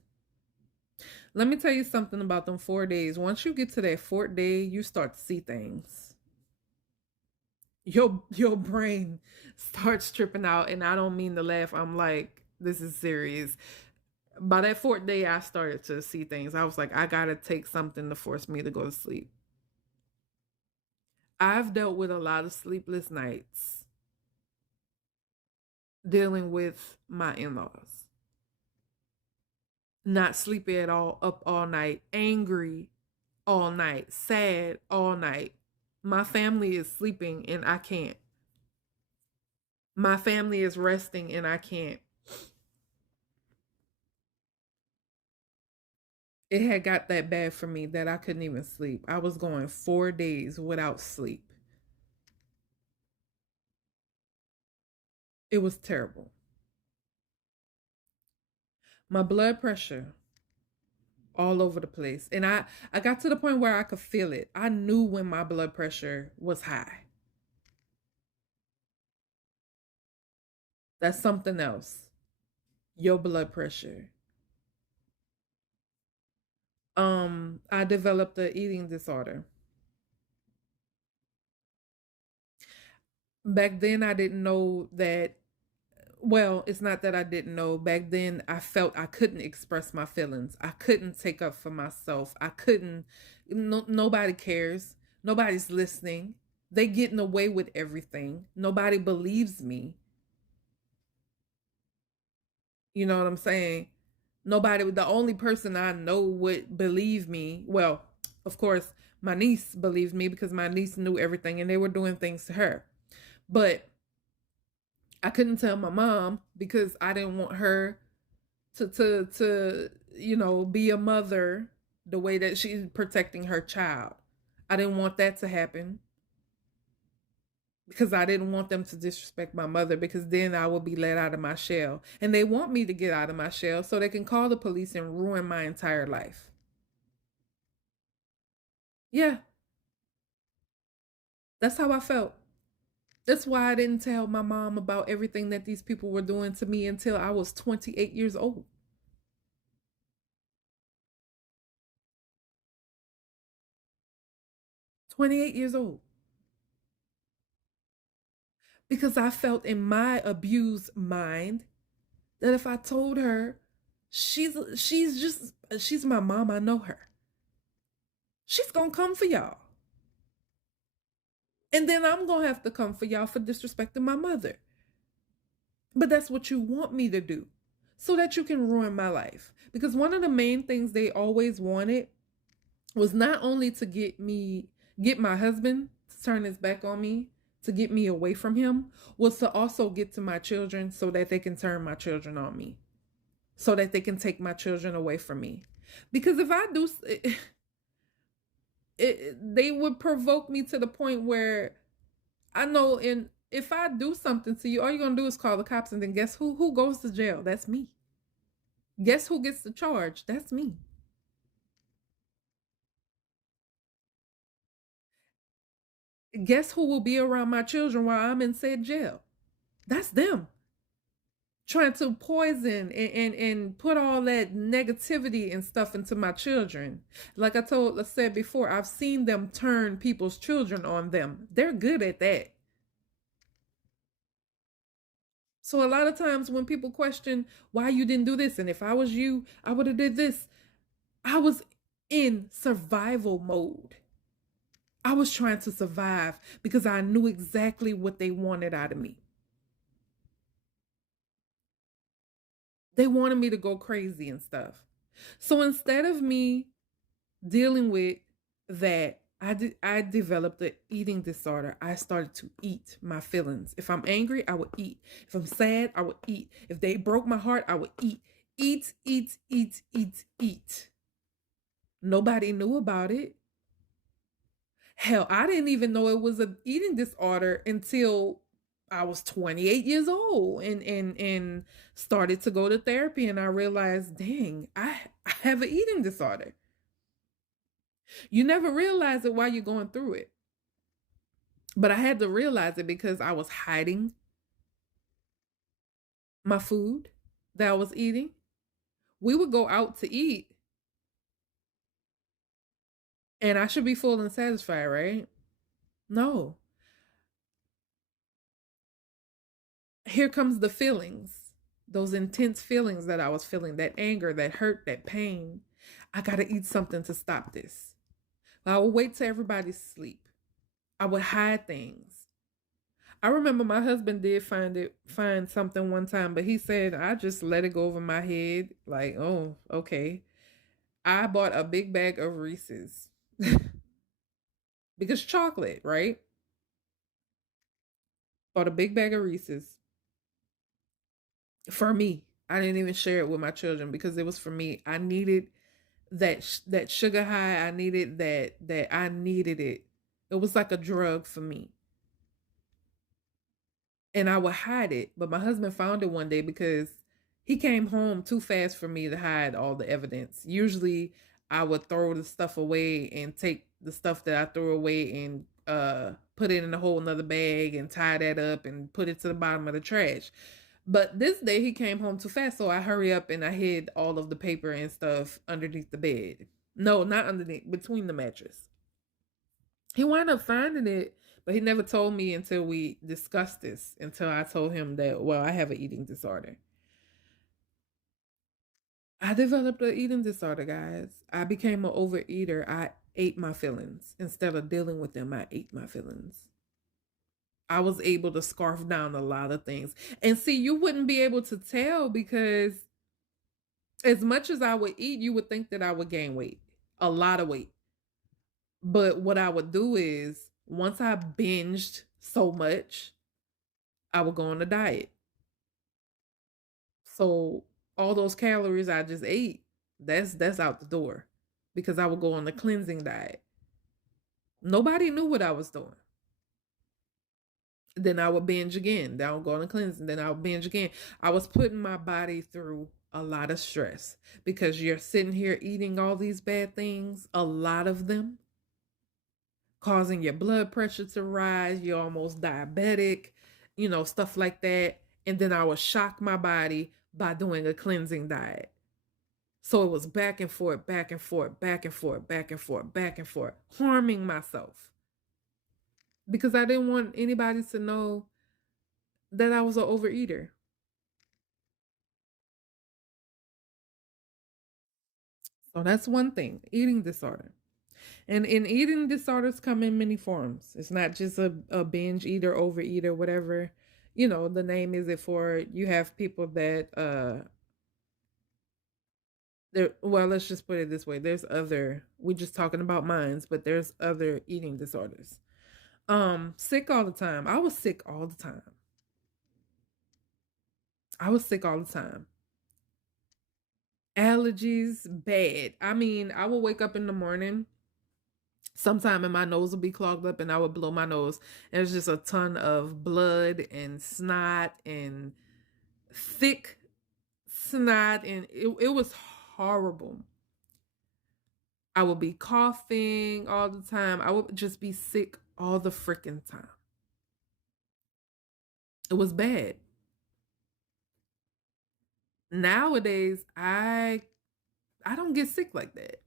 Let me tell you something about them 4 days. Once you get to that fourth day, you start to see things. your brain starts tripping out, and I don't mean to laugh. I'm like, this is serious. By that fourth day, I started to see things. I was like, I gotta take something to force me to go to sleep. I've dealt with a lot of sleepless nights dealing with my in-laws. Not sleepy at all, up all night, angry all night, sad all night. My family is sleeping and I can't. My family is resting and I can't. It had got that bad for me that I couldn't even sleep. I was going 4 days without sleep. It was terrible. My blood pressure all over the place. And I got to the point where I could feel it. I knew when my blood pressure was high. That's something else. Your blood pressure. I developed an eating disorder. Back then I didn't know that. Well, it's not that I didn't know. Back then I felt I couldn't express my feelings. I couldn't take up for myself. I couldn't. No, nobody cares. Nobody's listening. They getting away with everything. Nobody believes me. You know what I'm saying? Nobody, the only person I know would believe me. Well, of course, my niece believed me because my niece knew everything and they were doing things to her. But I couldn't tell my mom because I didn't want her to be a mother the way that she's protecting her child. I didn't want that to happen because I didn't want them to disrespect my mother because then I would be let out of my shell. And they want me to get out of my shell so they can call the police and ruin my entire life. Yeah, that's how I felt. That's why I didn't tell my mom about everything that these people were doing to me until I was 28 years old. 28 years old. Because I felt in my abused mind that if I told her, she's my mom, I know her. She's gonna come for y'all. And then I'm gonna have to come for y'all for disrespecting my mother. But that's what you want me to do. So that you can ruin my life. Because one of the main things they always wanted was not only to get my husband to turn his back on me, to get me away from him, was to also get to my children so that they can turn my children on me, so that they can take my children away from me. Because if I do, they would provoke me to the point where I know, and if I do something to you, all you're gonna do is call the cops, and then guess who goes to jail? That's me. Guess who gets the charge? That's me. Guess who will be around my children while I'm in said jail? That's them. Trying to poison and put all that negativity and stuff into my children. Like I said before, I've seen them turn people's children on them. They're good at that. So a lot of times when people question why you didn't do this, and if I was you, I would have did this. I was in survival mode. I was trying to survive because I knew exactly what they wanted out of me. They wanted me to go crazy and stuff. So instead of me dealing with that, I developed an eating disorder. I started to eat my feelings. If I'm angry, I would eat. If I'm sad, I would eat. If they broke my heart, I would eat. Eat, eat, eat, eat, eat. Nobody knew about it. Hell, I didn't even know it was an eating disorder until I was 28 years old and started to go to therapy, and I realized, dang, I have an eating disorder. You never realize it while you're going through it. But I had to realize it because I was hiding my food that I was eating. We would go out to eat and I should be full and satisfied, right? No. Here comes the feelings, those intense feelings that I was feeling, that anger, that hurt, that pain. I got to eat something to stop this. I would wait till everybody's asleep. I would hide things. I remember my husband did find something one time, but he said I just let it go over my head. Like, oh, okay. I bought a big bag of Reese's because chocolate, right? Bought a big bag of Reese's for me. I didn't even share it with my children because it was for me. I needed that sugar high. I needed that I needed it. It was like a drug for me. And I would hide it. But my husband found it one day because he came home too fast for me to hide all the evidence. Usually I would throw the stuff away and take the stuff that I threw away and put it in a whole nother bag and tie that up and put it to the bottom of the trash. But this day he came home too fast, so I hurry up and I hid all of the paper and stuff underneath the bed. No, not underneath, between the mattress. He wound up finding it, but he never told me until we discussed this, until I told him that, well, I have an eating disorder. I developed an eating disorder, guys. I became an overeater. I ate my feelings. Instead of dealing with them, I ate my feelings. I was able to scarf down a lot of things. And see, you wouldn't be able to tell because as much as I would eat, you would think that I would gain weight, a lot of weight. But what I would do is once I binged so much, I would go on a diet. So all those calories I just ate, that's out the door because I would go on the cleansing diet. Nobody knew what I was doing. Then I would binge again. Then I would go on a cleansing. Then I would binge again. I was putting my body through a lot of stress because you're sitting here eating all these bad things, a lot of them, causing your blood pressure to rise. You're almost diabetic, stuff like that. And then I would shock my body by doing a cleansing diet. So it was back and forth, back and forth, back and forth, back and forth, back and forth, harming myself because I didn't want anybody to know that I was an overeater. So that's one thing, eating disorder. And in eating disorders come in many forms. It's not just a binge eater, overeater, whatever, the name is it for. You have people that there, well, let's just put it this way. There's other, we're just talking about minds, but there's other eating disorders. Sick all the time. I was sick all the time. I was sick all the time. Allergies, bad. I mean, I would wake up in the morning sometime and my nose would be clogged up and I would blow my nose. And it's just a ton of blood and snot and thick snot. And it was horrible. I would be coughing all the time. I would just be sick all the freaking time. It was bad. Nowadays, I don't get sick like that.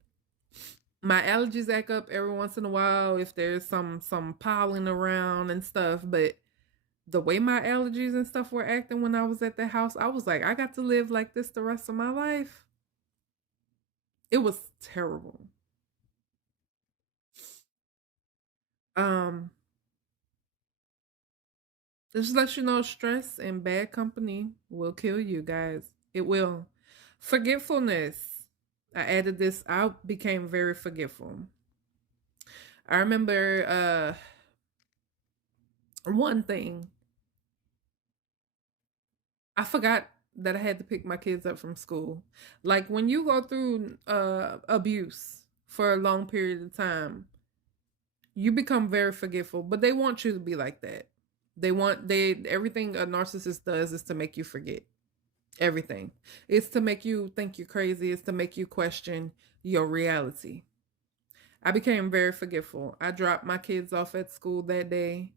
My allergies act up every once in a while if there's some pollen around and stuff, but the way my allergies and stuff were acting when I was at the house, I was like, I got to live like this the rest of my life. It was terrible. Um, just let you know, stress and bad company will kill you, guys. It will. Forgetfulness. I added this. I became very forgetful. I remember one thing. I forgot that I had to pick my kids up from school. Like when you go through abuse for a long period of time, you become very forgetful, but they want you to be like that. They everything a narcissist does is to make you forget everything. It's to make you think you're crazy, it's to make you question your reality. I became very forgetful. I dropped my kids off at school that day.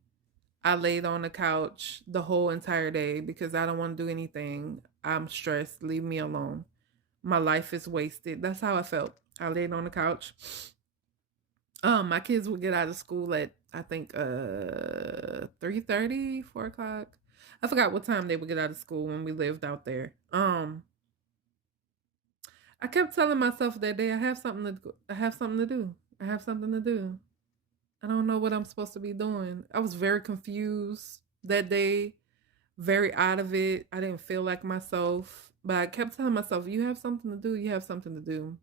I laid on the couch the whole entire day because I don't want to do anything. I'm stressed. Leave me alone. My life is wasted. That's how I felt. I laid on the couch. My kids would get out of school at I think 3:30, 4 o'clock. I forgot what time they would get out of school when we lived out there. I kept telling myself that day, I have something to do. I have something to do. I don't know what I'm supposed to be doing. I was very confused that day, very out of it. I didn't feel like myself, but I kept telling myself, you have something to do. You have something to do.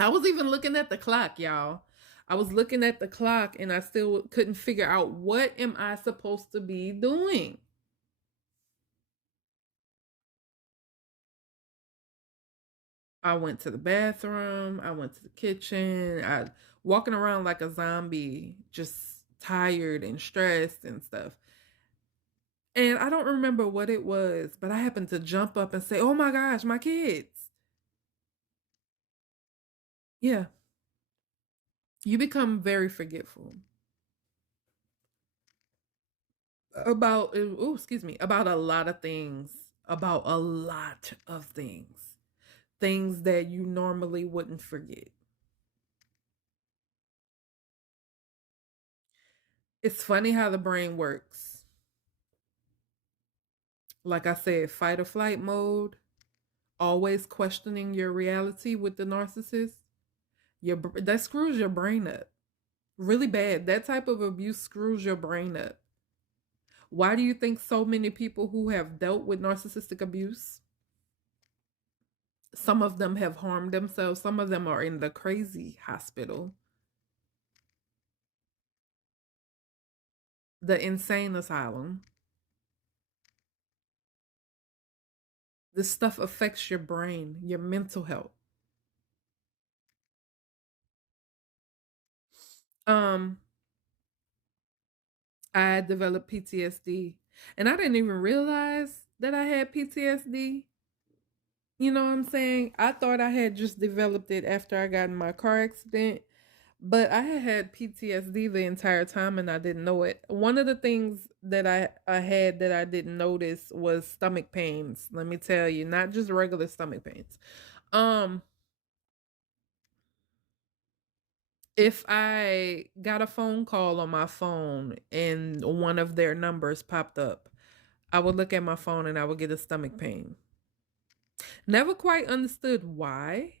I was even looking at the clock, y'all. I was looking at the clock and I still couldn't figure out what am I supposed to be doing. I went to the bathroom, I went to the kitchen, I walking around like a zombie, just tired and stressed and stuff. And I don't remember what it was, but I happened to jump up and say, "Oh my gosh, my kids." Yeah, you become very forgetful about oh, excuse me, about a lot of things, about a lot of things. Things that you normally wouldn't forget. It's funny how the brain works. Like I said, fight or flight mode, always questioning your reality with the narcissist. That screws your brain up really bad. That type of abuse screws your brain up. Why do you think so many people who have dealt with narcissistic abuse, some of them have harmed themselves, some of them are in the crazy hospital, the insane asylum? This stuff affects your brain, your mental health. Um, I developed PTSD and I didn't even realize that I had PTSD. You know what I'm saying? I thought I had just developed it after I got in my car accident, but I had PTSD the entire time and I didn't know it. One of the things that I had that I didn't notice was stomach pains. Let me tell you, not just regular stomach pains. Um, if I got a phone call on my phone and one of their numbers popped up, I would look at my phone and I would get a stomach pain. Never quite understood why,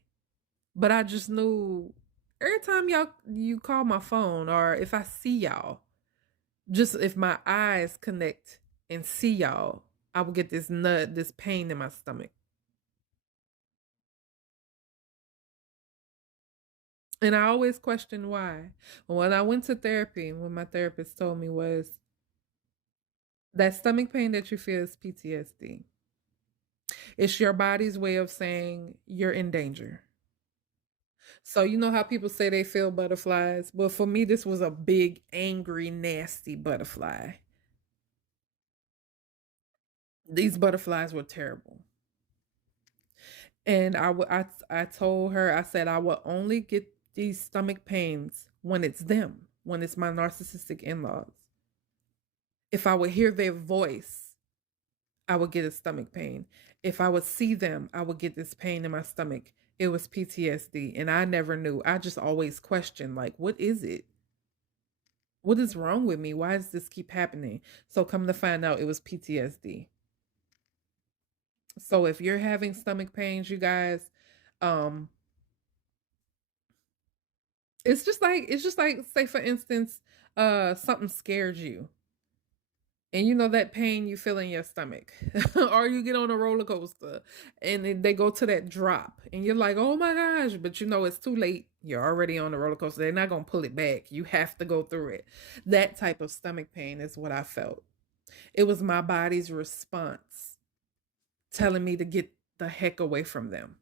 but I just knew every time you call my phone or if I see y'all, just if my eyes connect and see y'all, I will get this pain in my stomach. And I always question why. When I went to therapy, what my therapist told me was that stomach pain that you feel is PTSD. It's your body's way of saying you're in danger. So you know how people say they feel butterflies? Well, for me, this was a big, angry, nasty butterfly. These butterflies were terrible. And I told her, I said, I will only get these stomach pains when it's them, when it's my narcissistic in laws. If I would hear their voice, I would get a stomach pain. If I would see them, I would get this pain in my stomach. It was PTSD. And I never knew. I just always questioned, like, what is it? What is wrong with me? Why does this keep happening? So come to find out it was PTSD. So if you're having stomach pains, you guys, um, it's just like say for instance, something scares you. And you know that pain you feel in your stomach. Or you get on a roller coaster and they go to that drop and you're like, "Oh my gosh," but you know it's too late. You're already on the roller coaster. They're not going to pull it back. You have to go through it. That type of stomach pain is what I felt. It was my body's response telling me to get the heck away from them.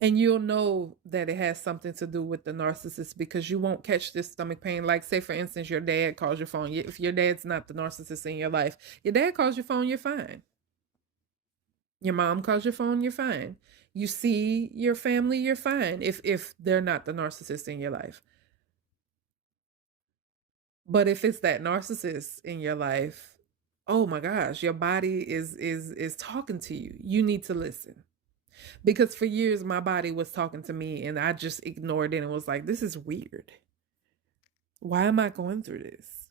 And you'll know that it has something to do with the narcissist because you won't catch this stomach pain. Like, say, for instance, your dad calls your phone. If your dad's not the narcissist in your life, your dad calls your phone, you're fine. Your mom calls your phone, you're fine. You see your family, you're fine if they're not the narcissist in your life. But if it's that narcissist in your life, oh my gosh, your body is talking to you. You need to listen. Because for years my body was talking to me and I just ignored it and was like, this is weird. Why am I going through this?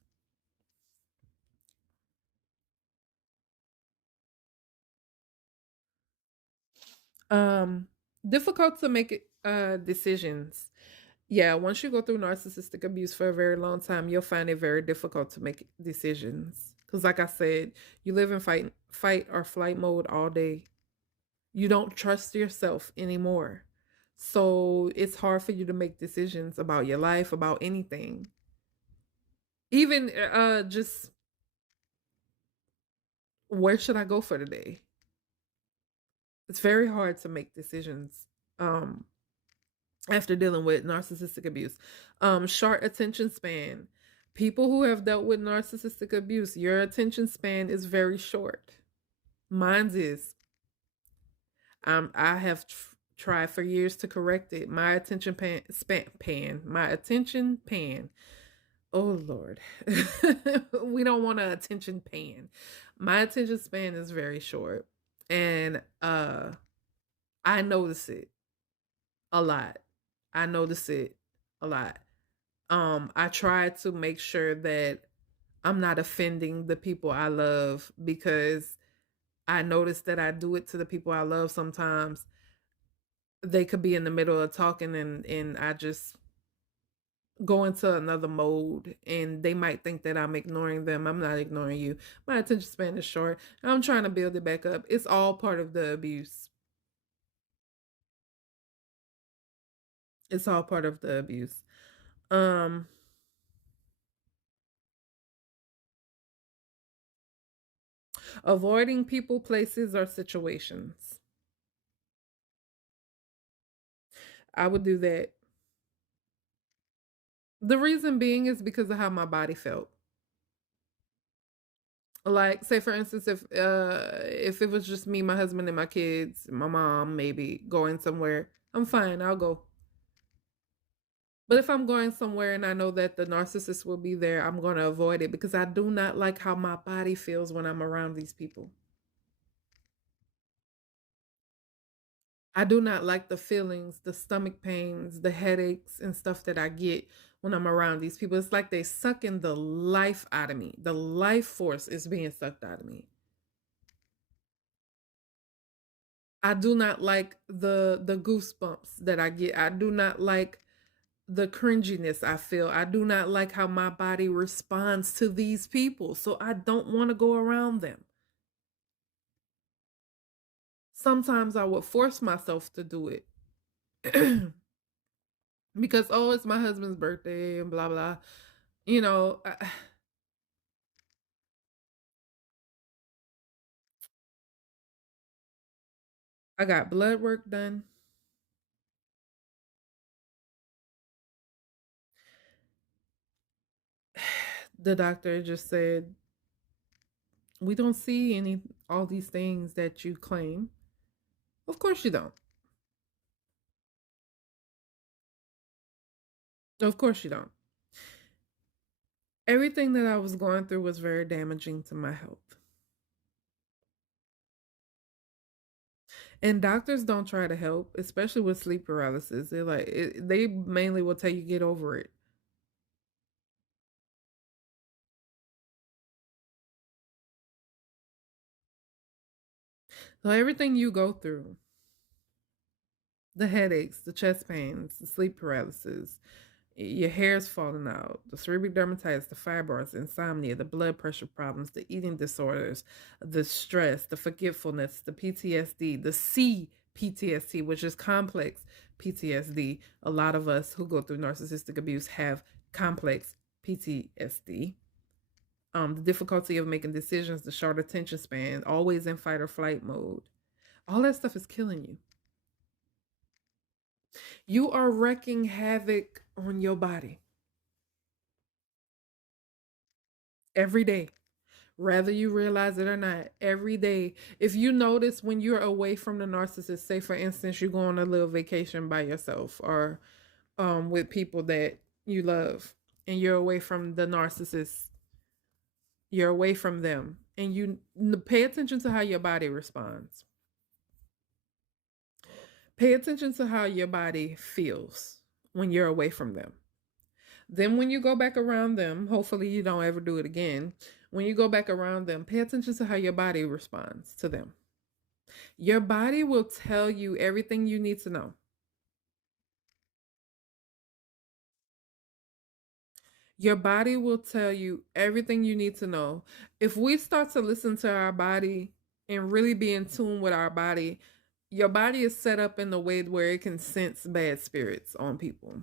Um, Difficult to make decisions. Yeah, once you go through narcissistic abuse for a very long time, you'll find it very difficult to make decisions. Because, like I said, you live in fight or flight mode all day. You don't trust yourself anymore. So it's hard for you to make decisions about your life, about anything. Even just where should I go for the day? It's very hard to make decisions um after dealing with narcissistic abuse. Short attention span. People who have dealt with narcissistic abuse, your attention span is very short. Mine's is. I have tried for years to correct it. My attention my attention pan. Oh Lord, we don't want an attention pan. My attention span is very short, and I notice it a lot. I notice it a lot. I try to make sure that I'm not offending the people I love because I notice that I do it to the people I love sometimes. They could be in the middle of talking and I just go into another mode and they might think that I'm ignoring them. I'm not ignoring you. My attention span is short. I'm trying to build it back up. It's all part of the abuse. It's all part of the abuse. Um Avoiding people, places, or situations. I would do that. The reason being is because of how my body felt. Like, say for instance, if it was just me, my husband, and my kids, my mom, maybe going somewhere, I'm fine. I'll go. But if I'm going somewhere and I know that the narcissist will be there, I'm going to avoid it because I do not like how my body feels when I'm around these people. I do not like the feelings, the stomach pains, the headaches, and stuff that I get when I'm around these people. It's like they sucking the life out of me. The life force is being sucked out of me. I do not like the goosebumps that I get. I do not like the cringiness I feel. I do not like how my body responds to these people. So I don't want to go around them. Sometimes I would force myself to do it because, oh, it's my husband's birthday and blah, blah. You know, I got blood work done. The doctor just said, we don't see all these things that you claim. Of course you don't. Of course you don't. Everything that I was going through was very damaging to my health. And doctors don't try to help, especially with sleep paralysis. They mainly will tell you get over it. So everything you go through, the headaches, the chest pains, the sleep paralysis, your hair's falling out, the cerebral dermatitis, the fibroids, insomnia, the blood pressure problems, the eating disorders, the stress, the forgetfulness, the PTSD, the CPTSD, which is complex PTSD. A lot of us who go through narcissistic abuse have complex PTSD. The difficulty of making decisions, the short attention span, always in fight or flight mode. All that stuff is killing you. You are wreaking havoc on your body every day, whether you realize it or not. Every day. If you notice when you're away from the narcissist, say for instance, you go on a little vacation by yourself or with people that you love, and you're away from the narcissist, you're away from them, and you pay attention to how your body responds. Pay attention to how your body feels when you're away from them. Then, when you go back around them, hopefully you don't ever do it again. When you go back around them, pay attention to how your body responds to them. Your body will tell you everything you need to know. Your body will tell you everything you need to know. If we start to listen to our body and really be in tune with our body, your body is set up in a way where it can sense bad spirits on people.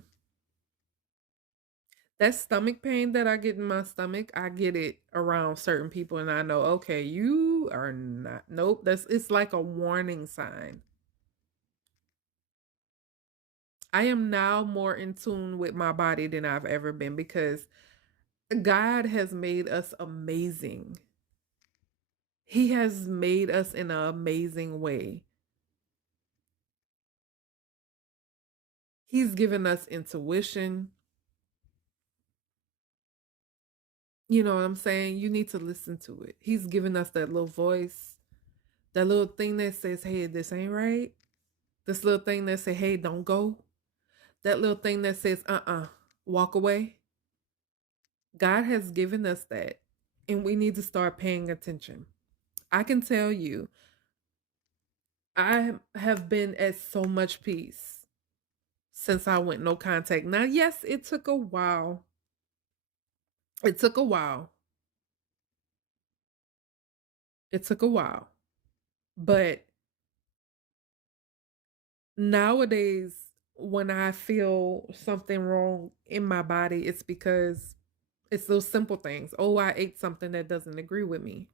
That stomach pain that I get in my stomach, I get it around certain people and I know, okay, you are not, nope, it's like a warning sign. I am now more in tune with my body than I've ever been because God has made us amazing. He has made us in an amazing way. He's given us intuition. You know what I'm saying? You need to listen to it. He's given us that little voice, that little thing that says, hey, this ain't right. This little thing that says, hey, don't go. That little thing that says, walk away. God has given us that, and we need to start paying attention. I can tell you, I have been at so much peace since I went no contact. Now, yes, it took a while. It took a while. It took a while. But nowadays, when I feel something wrong in my body, it's because it's those simple things. Oh, I ate something that doesn't agree with me.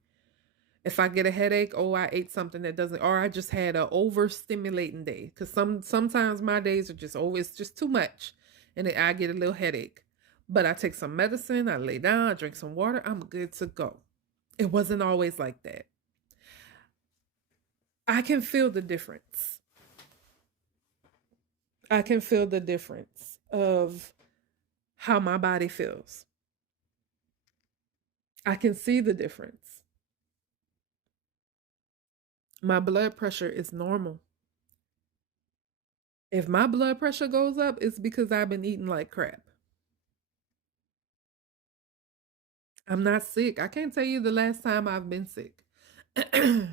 If I get a headache, oh, I ate something that doesn't, or I just had a overstimulating day. Because sometimes my days are just, oh, it's just too much. And then I get a little headache. But I take some medicine, I lay down, I drink some water, I'm good to go. It wasn't always like that. I can feel the difference. I can feel the difference of how my body feels. I can see the difference. My blood pressure is normal. If my blood pressure goes up, it's because I've been eating like crap. I'm not sick. I can't tell you the last time I've been sick. I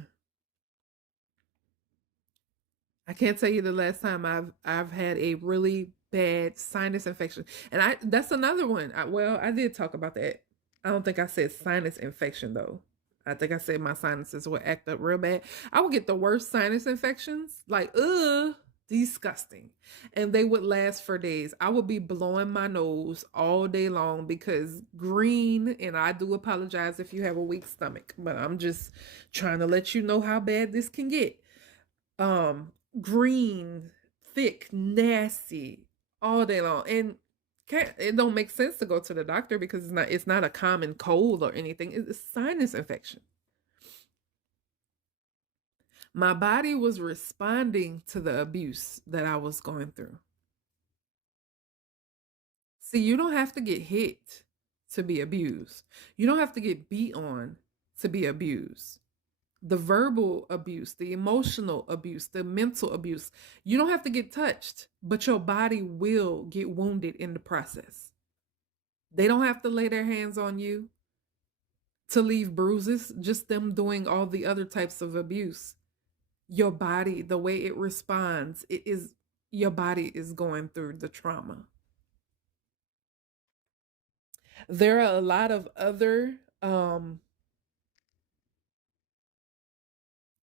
can't tell you the last time I've had a really bad sinus infection. And that's another one. I did talk about that. I don't think I said sinus infection though. I think I said my sinuses would act up real bad. I would get the worst sinus infections, like disgusting. And they would last for days. I would be blowing my nose all day long because green, and I do apologize if you have a weak stomach, but I'm just trying to let you know how bad this can get. Green, thick, nasty all day long. And it don't make sense to go to the doctor because it's not a common cold or anything. It's a sinus infection. My body was responding to the abuse that I was going through. See, you don't have to get hit to be abused. You don't have to get beat on to be abused. The verbal abuse, the emotional abuse, the mental abuse. You don't have to get touched, but your body will get wounded in the process. They don't have to lay their hands on you to leave bruises, just them doing all the other types of abuse. Your body, the way it responds, your body is going through the trauma. There are a lot of other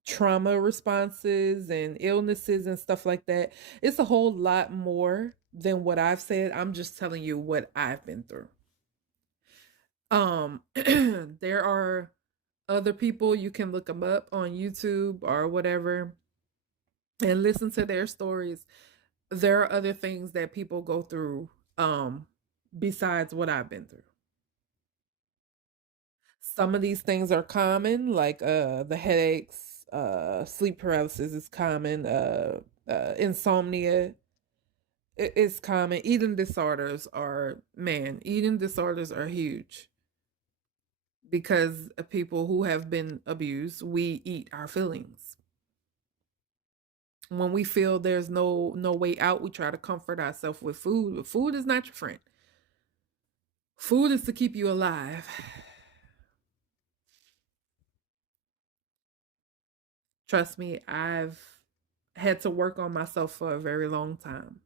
trauma responses and illnesses and stuff like that. It's a whole lot more than what I've said. I'm just telling you what I've been through. There are other people, you can look them up on YouTube or whatever and listen to their stories. There are other things that people go through besides what I've been through. Some of these things are common, like the headaches, sleep paralysis is common, insomnia is common. Eating disorders are huge because of people who have been abused, we eat our feelings. When we feel there's no way out, we try to comfort ourselves with food. But food is not your friend. Food is to keep you alive. Trust me, I've had to work on myself for a very long time.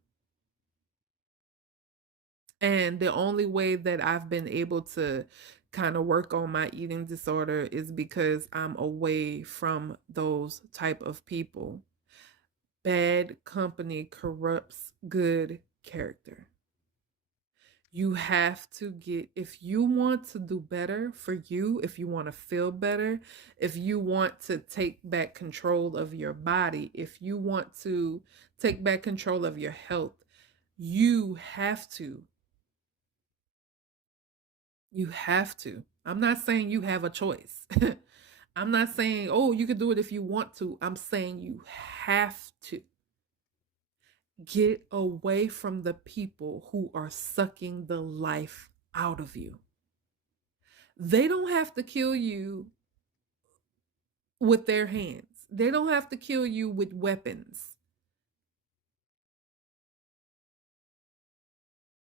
And the only way that I've been able to kind of work on my eating disorder is because I'm away from those type of people. Bad company corrupts good character. You have to get, if you want to do better for you, if you want to feel better, if you want to take back control of your body, if you want to take back control of your health, you have to. You have to. I'm not saying you have a choice. I'm not saying, oh, you can do it if you want to. I'm saying you have to. Get away from the people who are sucking the life out of you. They don't have to kill you with their hands. They don't have to kill you with weapons.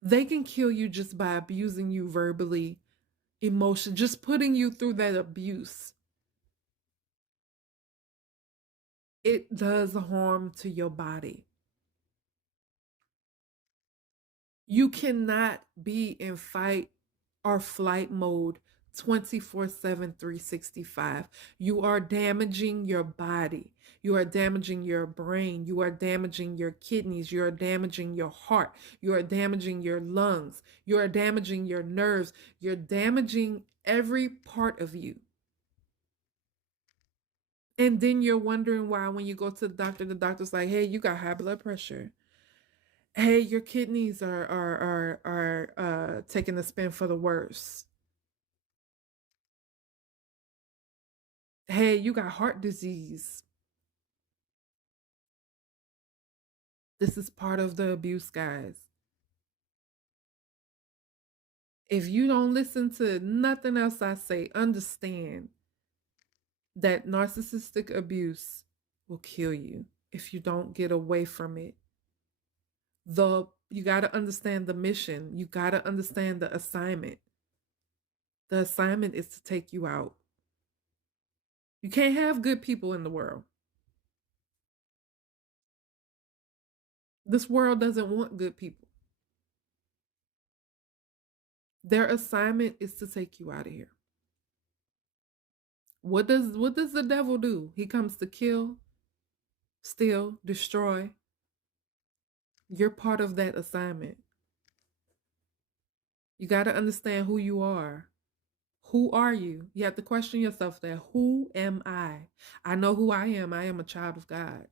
They can kill you just by abusing you verbally, emotion, just putting you through that abuse. It does harm to your body. You cannot be in fight or flight mode 24/7, 365. You are damaging your body. You are damaging your brain. You are damaging your kidneys. You are damaging your heart. You are damaging your lungs. You are damaging your nerves. You're damaging every part of you. And then you're wondering why when you go to the doctor's like, hey, you got high blood pressure. Hey, your kidneys are taking a spin for the worse. Hey, you got heart disease. This is part of the abuse, guys. If you don't listen to nothing else I say, understand that narcissistic abuse will kill you if you don't get away from it. You got to understand the mission. You got to understand the assignment. The assignment is to take you out. You can't have good people in the world. This world doesn't want good people. Their assignment is to take you out of here. What does the devil do? He comes to kill, steal, destroy. You're part of that assignment. You got to understand who you are. Who are you? You have to question yourself that. Who am I? I know who I am. I am a child of God.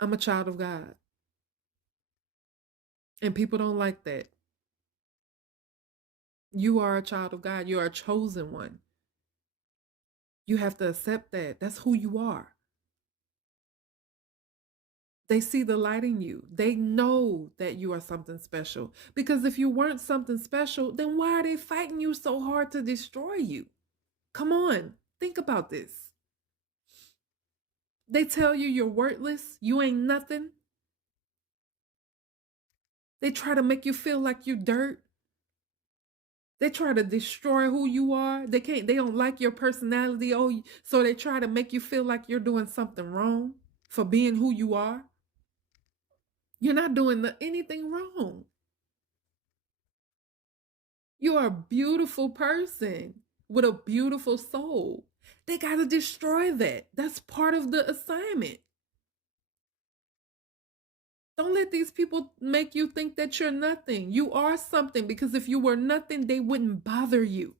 I'm a child of God. And people don't like that. You are a child of God. You are a chosen one. You have to accept that. That's who you are. They see the light in you. They know that you are something special. Because if you weren't something special, then why are they fighting you so hard to destroy you? Come on, think about this. They tell you you're worthless, you ain't nothing. They try to make you feel like you're dirt. They try to destroy who you are. They don't like your personality. Oh, so they try to make you feel like you're doing something wrong for being who you are. You're not doing anything wrong. You're a beautiful person with a beautiful soul. They got to destroy that. That's part of the assignment. Don't let these people make you think that you're nothing. You are something, because if you were nothing, they wouldn't bother you.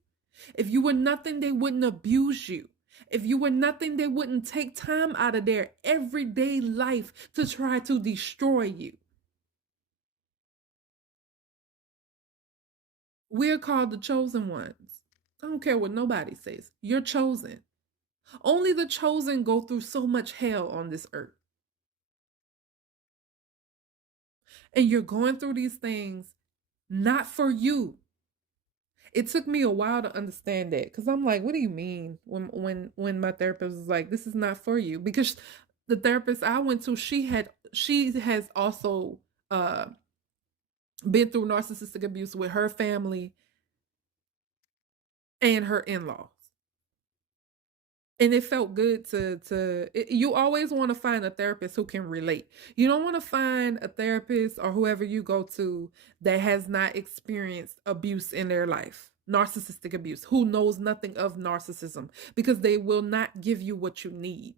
If you were nothing, they wouldn't abuse you. If you were nothing, they wouldn't take time out of their everyday life to try to destroy you. We're called the chosen ones. I don't care what nobody says. You're chosen. Only the chosen go through so much hell on this earth. And you're going through these things not for you. It took me a while to understand that because I'm like, what do you mean when my therapist was like, this is not for you? Because the therapist I went to, she has also uh been through narcissistic abuse with her family and her in-laws. And it felt good you always want to find a therapist who can relate. You don't want to find a therapist or whoever you go to that has not experienced abuse in their life, narcissistic abuse, who knows nothing of narcissism, because they will not give you what you need.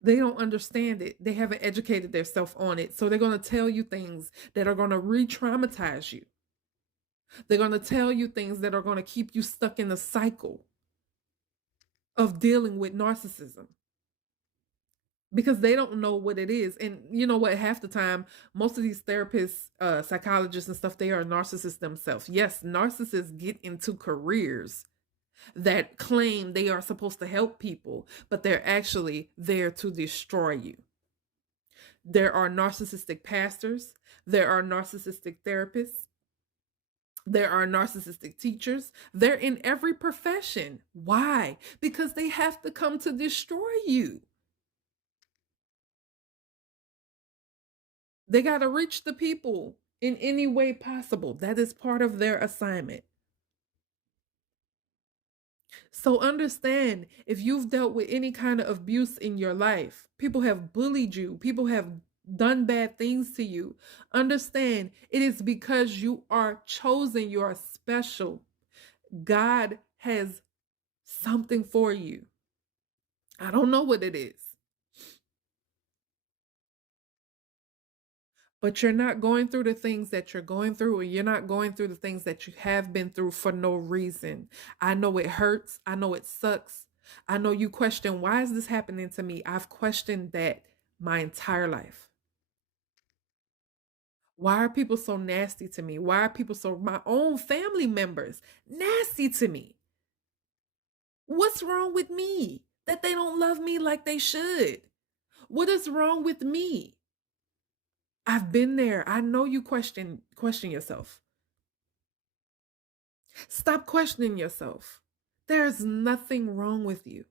They don't understand it. They haven't educated themselves on it. So they're going to tell you things that are going to re-traumatize you. They're going to tell you things that are going to keep you stuck in the cycle of dealing with narcissism because they don't know what it is. And you know what? Half the time, most of these therapists, psychologists, and stuff, they are narcissists themselves. Yes, narcissists get into careers that claim they are supposed to help people, but they're actually there to destroy you. There are narcissistic pastors, there are narcissistic therapists, there are narcissistic teachers. They're in every profession. Why? Because they have to come to destroy you. They got to reach the people in any way possible. That is part of their assignment. So understand, if you've dealt with any kind of abuse in your life, people have bullied you, people have done bad things to you, understand it is because you are chosen, you are special. God has something for you. I don't know what it is, but you're not going through the things that you're going through, or you're not going through the things that you have been through for no reason. I know it hurts. I know it sucks. I know you question, why is this happening to me? I've questioned that my entire life. Why are people so nasty to me? Why are people my own family members, nasty to me? What's wrong with me that they don't love me like they should? What is wrong with me? I've been there. I know you question yourself. Stop questioning yourself. There's nothing wrong with you.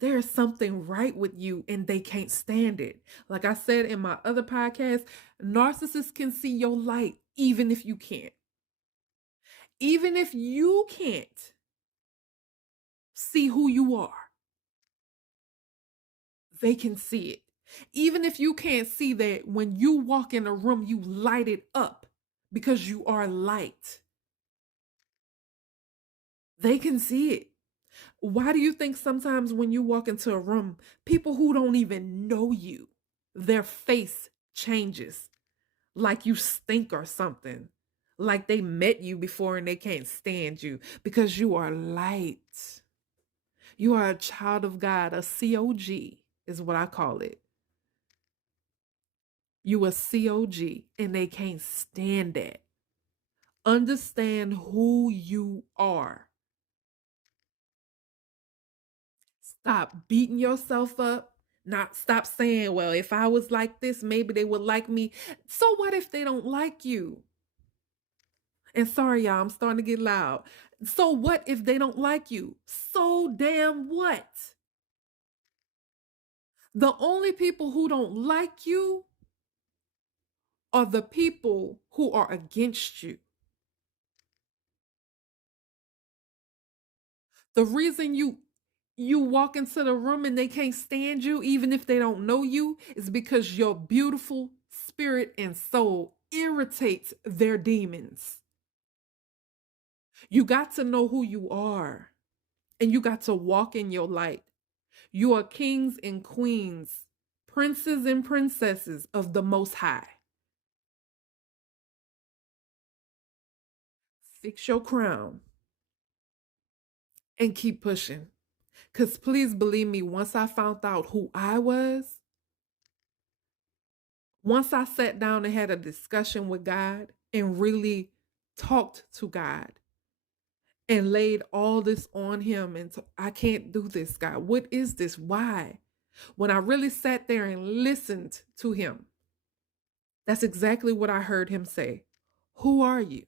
There is something right with you and they can't stand it. Like I said in my other podcast, narcissists can see your light even if you can't. Even if you can't see who you are, they can see it. Even if you can't see that when you walk in a room, you light it up because you are light. They can see it. Why do you think sometimes when you walk into a room, people who don't even know you, their face changes like you stink or something, like they met you before and they can't stand you because you are light. You are a child of God, a COG is what I call it. You a COG and they can't stand that. Understand who you are. Stop beating yourself up. Not stop saying, well, if I was like this, maybe they would like me. So what if they don't like you? And sorry, y'all, I'm starting to get loud. So what if they don't like you? So damn what? The only people who don't like you are the people who are against you. The reason you walk into the room and they can't stand you, even if they don't know you, is because your beautiful spirit and soul irritates their demons. You got to know who you are and you got to walk in your light. You are kings and queens, princes and princesses of the Most High. Fix your crown and keep pushing. Because please believe me, once I found out who I was, once I sat down and had a discussion with God and really talked to God and laid all this on Him, and I can't do this, God. What is this? Why? When I really sat there and listened to Him, that's exactly what I heard Him say. Who are you?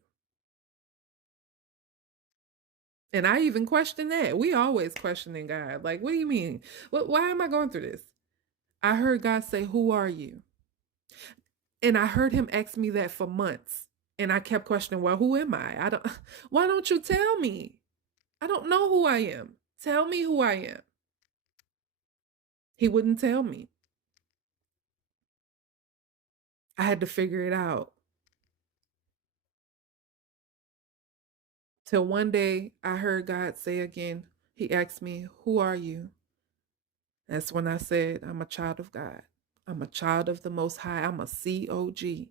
And I even question that. We always questioning God. Like, what do you mean? Why am I going through this? I heard God say, "Who are you?" And I heard him ask me that for months. And I kept questioning, well, who am I? I don't Why don't you tell me? I don't know who I am. Tell me who I am. He wouldn't tell me. I had to figure it out. Till one day I heard God say again, he asked me, "Who are you?" That's when I said, "I'm a child of God. I'm a child of the Most High. I'm a COG."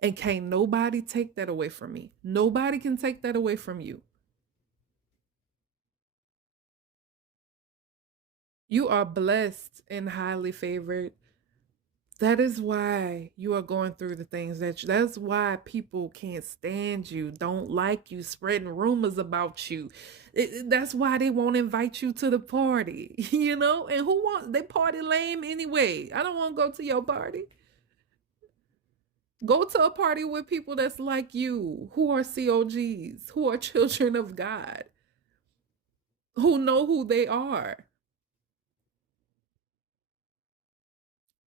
And can't nobody take that away from me. Nobody can take that away from you. You are blessed and highly favored. That is why you are going through the things that's why people can't stand you, don't like you, spreading rumors about you. That's why they won't invite you to the party, you know? And who wants they party lame anyway? I don't want to go to your party. Go to a party with people that's like you, who are COGs, who are children of God, who know who they are.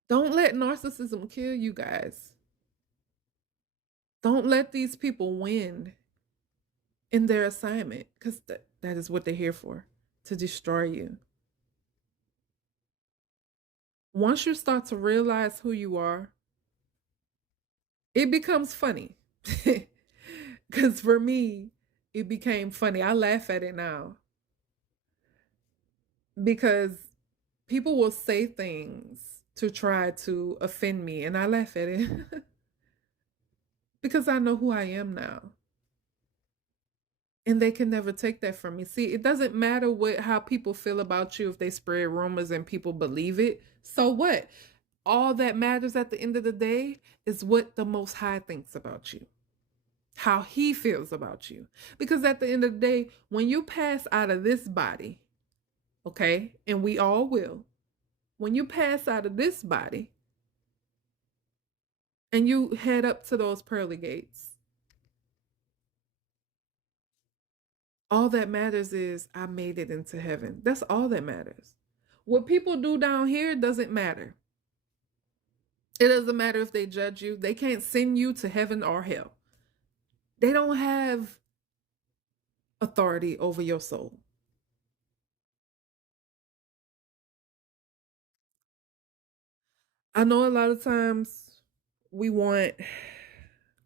Don't let narcissism kill you guys. Don't let these people win in their assignment, because that is what they're here for, to destroy you. Once you start to realize who you are, it becomes funny. Because for me, it became funny. I laugh at it now because people will say things to try to offend me, and I laugh at it because I know who I am now. And they can never take that from me. See, it doesn't matter how people feel about you if they spread rumors and people believe it. So what? All that matters at the end of the day is what the Most High thinks about you, how he feels about you. Because at the end of the day, when you pass out of this body, okay, and we all will, when you pass out of this body and you head up to those pearly gates, all that matters is I made it into heaven. That's all that matters. What people do down here doesn't matter. It doesn't matter if they judge you. They can't send you to heaven or hell. They don't have authority over your soul. I know a lot of times we want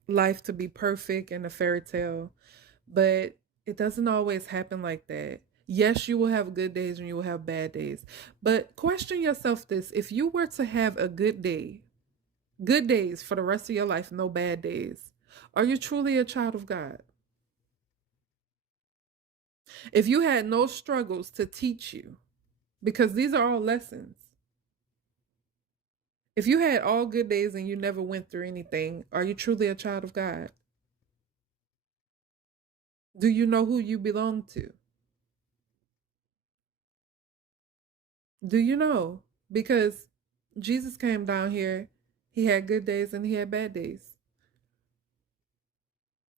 life to be perfect and a fairy tale, but it doesn't always happen like that. Yes, you will have good days and you will have bad days. But question yourself this: if you were to have a good day, good days for the rest of your life, no bad days, are you truly a child of God? If you had no struggles to teach you, because these are all lessons, if you had all good days and you never went through anything, are you truly a child of God? Do you know who you belong to? Do you know? Because Jesus came down here, he had good days and he had bad days.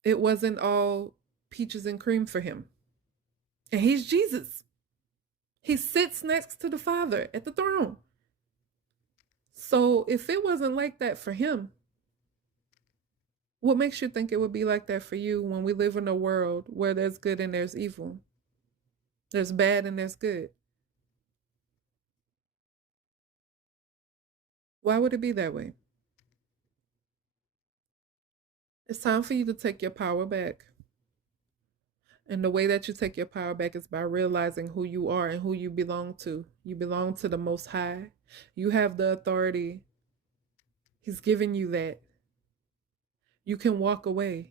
It wasn't all peaches and cream for him. And he's Jesus. He sits next to the Father at the throne. So if it wasn't like that for him, what makes you think it would be like that for you when we live in a world where there's good and there's evil? There's bad and there's good. Why would it be that way? It's time for you to take your power back. And the way that you take your power back is by realizing who you are and who you belong to. You belong to the Most High. You have the authority. He's given you that. You can walk away.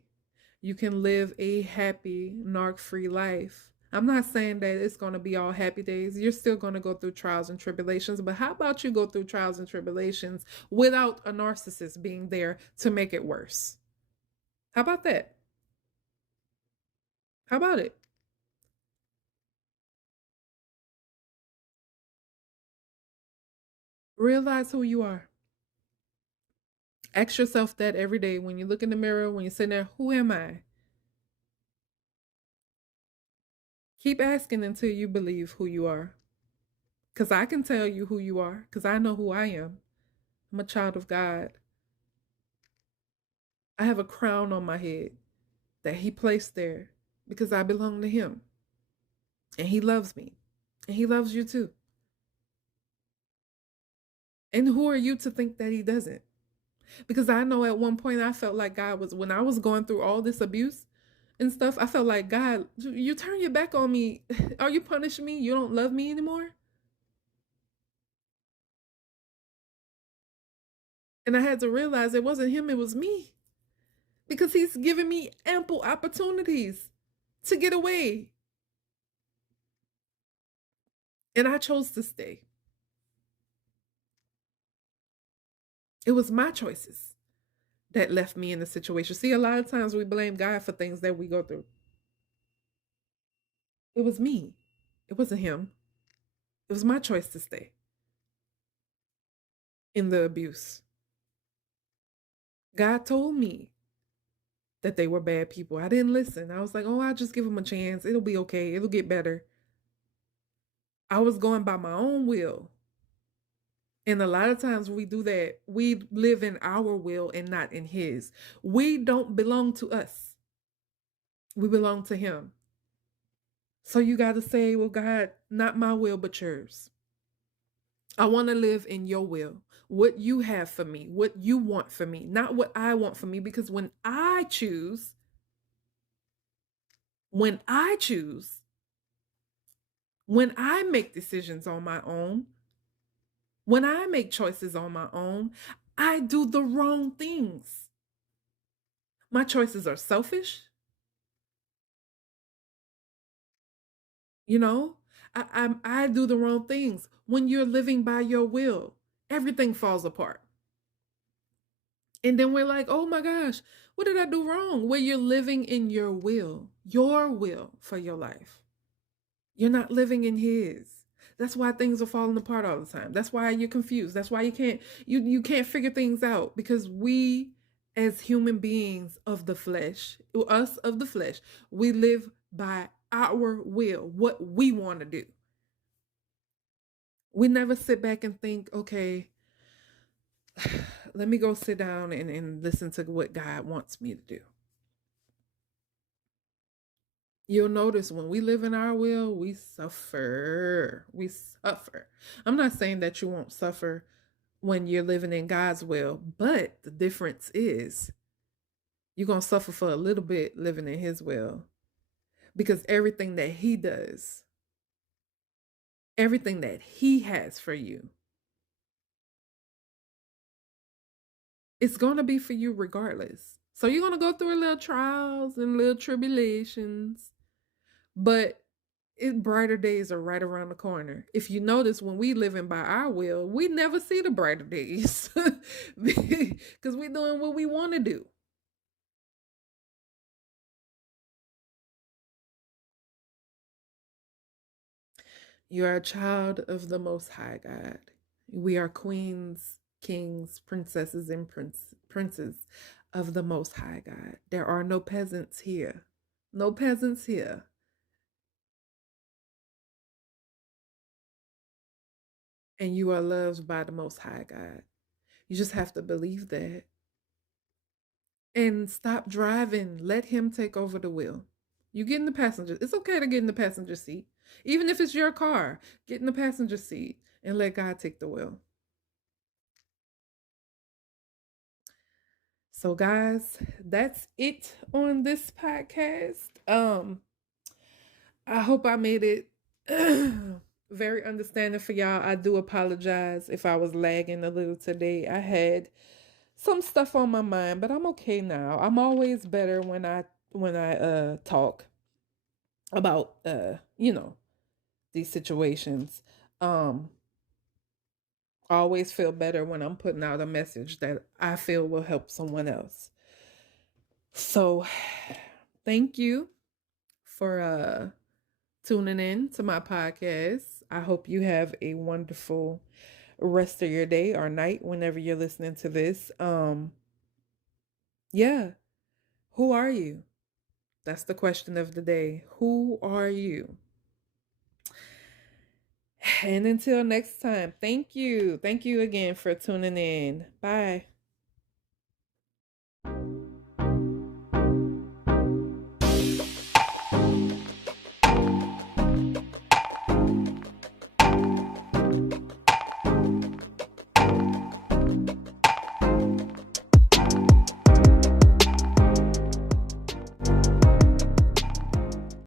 You can live a happy, narc-free life. I'm not saying that it's going to be all happy days. You're still going to go through trials and tribulations. But how about you go through trials and tribulations without a narcissist being there to make it worse? How about that? How about it? Realize who you are. Ask yourself that every day when you look in the mirror, when you're sitting there, who am I? Keep asking until you believe who you are. Because I can tell you who you are, because I know who I am. I'm a child of God. I have a crown on my head that He placed there because I belong to Him. And He loves me. And He loves you too. And who are you to think that He doesn't? Because I know at one point I felt like God was, when I was going through all this abuse and stuff, I felt like, God, you turn your back on me. Are you punishing me? You don't love me anymore? And I had to realize it wasn't Him, it was me. Because He's given me ample opportunities to get away. And I chose to stay. It was my choices that left me in the situation. See, a lot of times we blame God for things that we go through. It was me. It wasn't Him. It was my choice to stay in the abuse. God told me that they were bad people. I didn't listen. I was like, oh, I'll just give them a chance. It'll be okay. It'll get better. I was going by my own will. And a lot of times we do that. We live in our will and not in His. We don't belong to us. We belong to Him. So you got to say, well, God, not my will, but yours. I want to live in your will, what you have for me, what you want for me, not what I want for me. Because when I choose, when I make decisions on my own, when I make choices on my own, I do the wrong things. My choices are selfish. You know, I do the wrong things. When you're living by your will, everything falls apart. And then we're like, oh my gosh, what did I do wrong? Well, you're living in your will for your life. You're not living in His. That's why things are falling apart all the time. That's why you're confused. That's why you can't figure things out, because we as human beings of the flesh, us of the flesh, we live by our will, what we want to do. We never sit back and think, okay, let me go sit down and listen to what God wants me to do. You'll notice when we live in our will, we suffer. We suffer. I'm not saying that you won't suffer when you're living in God's will, but the difference is you're going to suffer for a little bit living in His will, because everything that He does, everything that He has for you, it's going to be for you regardless. So you're going to go through a little trials and little tribulations, but brighter days are right around the corner. If you notice, when we living by our will, we never see the brighter days because we're doing what we want to do. You are a child of the Most High God. We are queens, kings, princesses, and princes of the Most High God. There are no peasants here. No peasants here. And you are loved by the Most High God. You just have to believe that. And stop driving. Let Him take over the wheel. You get in the passenger. It's okay to get in the passenger seat. Even if it's your car, get in the passenger seat and let God take the wheel. So guys, that's it on this podcast. I hope I made it very understanding for y'all. I do apologize if I was lagging a little today. I had some stuff on my mind, but I'm okay now. I'm always better when I talk about these situations. I always feel better when I'm putting out a message that I feel will help someone else. So thank you for tuning in to my podcast. I hope you have a wonderful rest of your day or night whenever you're listening to this. Yeah. Who are you? That's the question of the day. Who are you? And until next time, thank you. Thank you again for tuning in. Bye.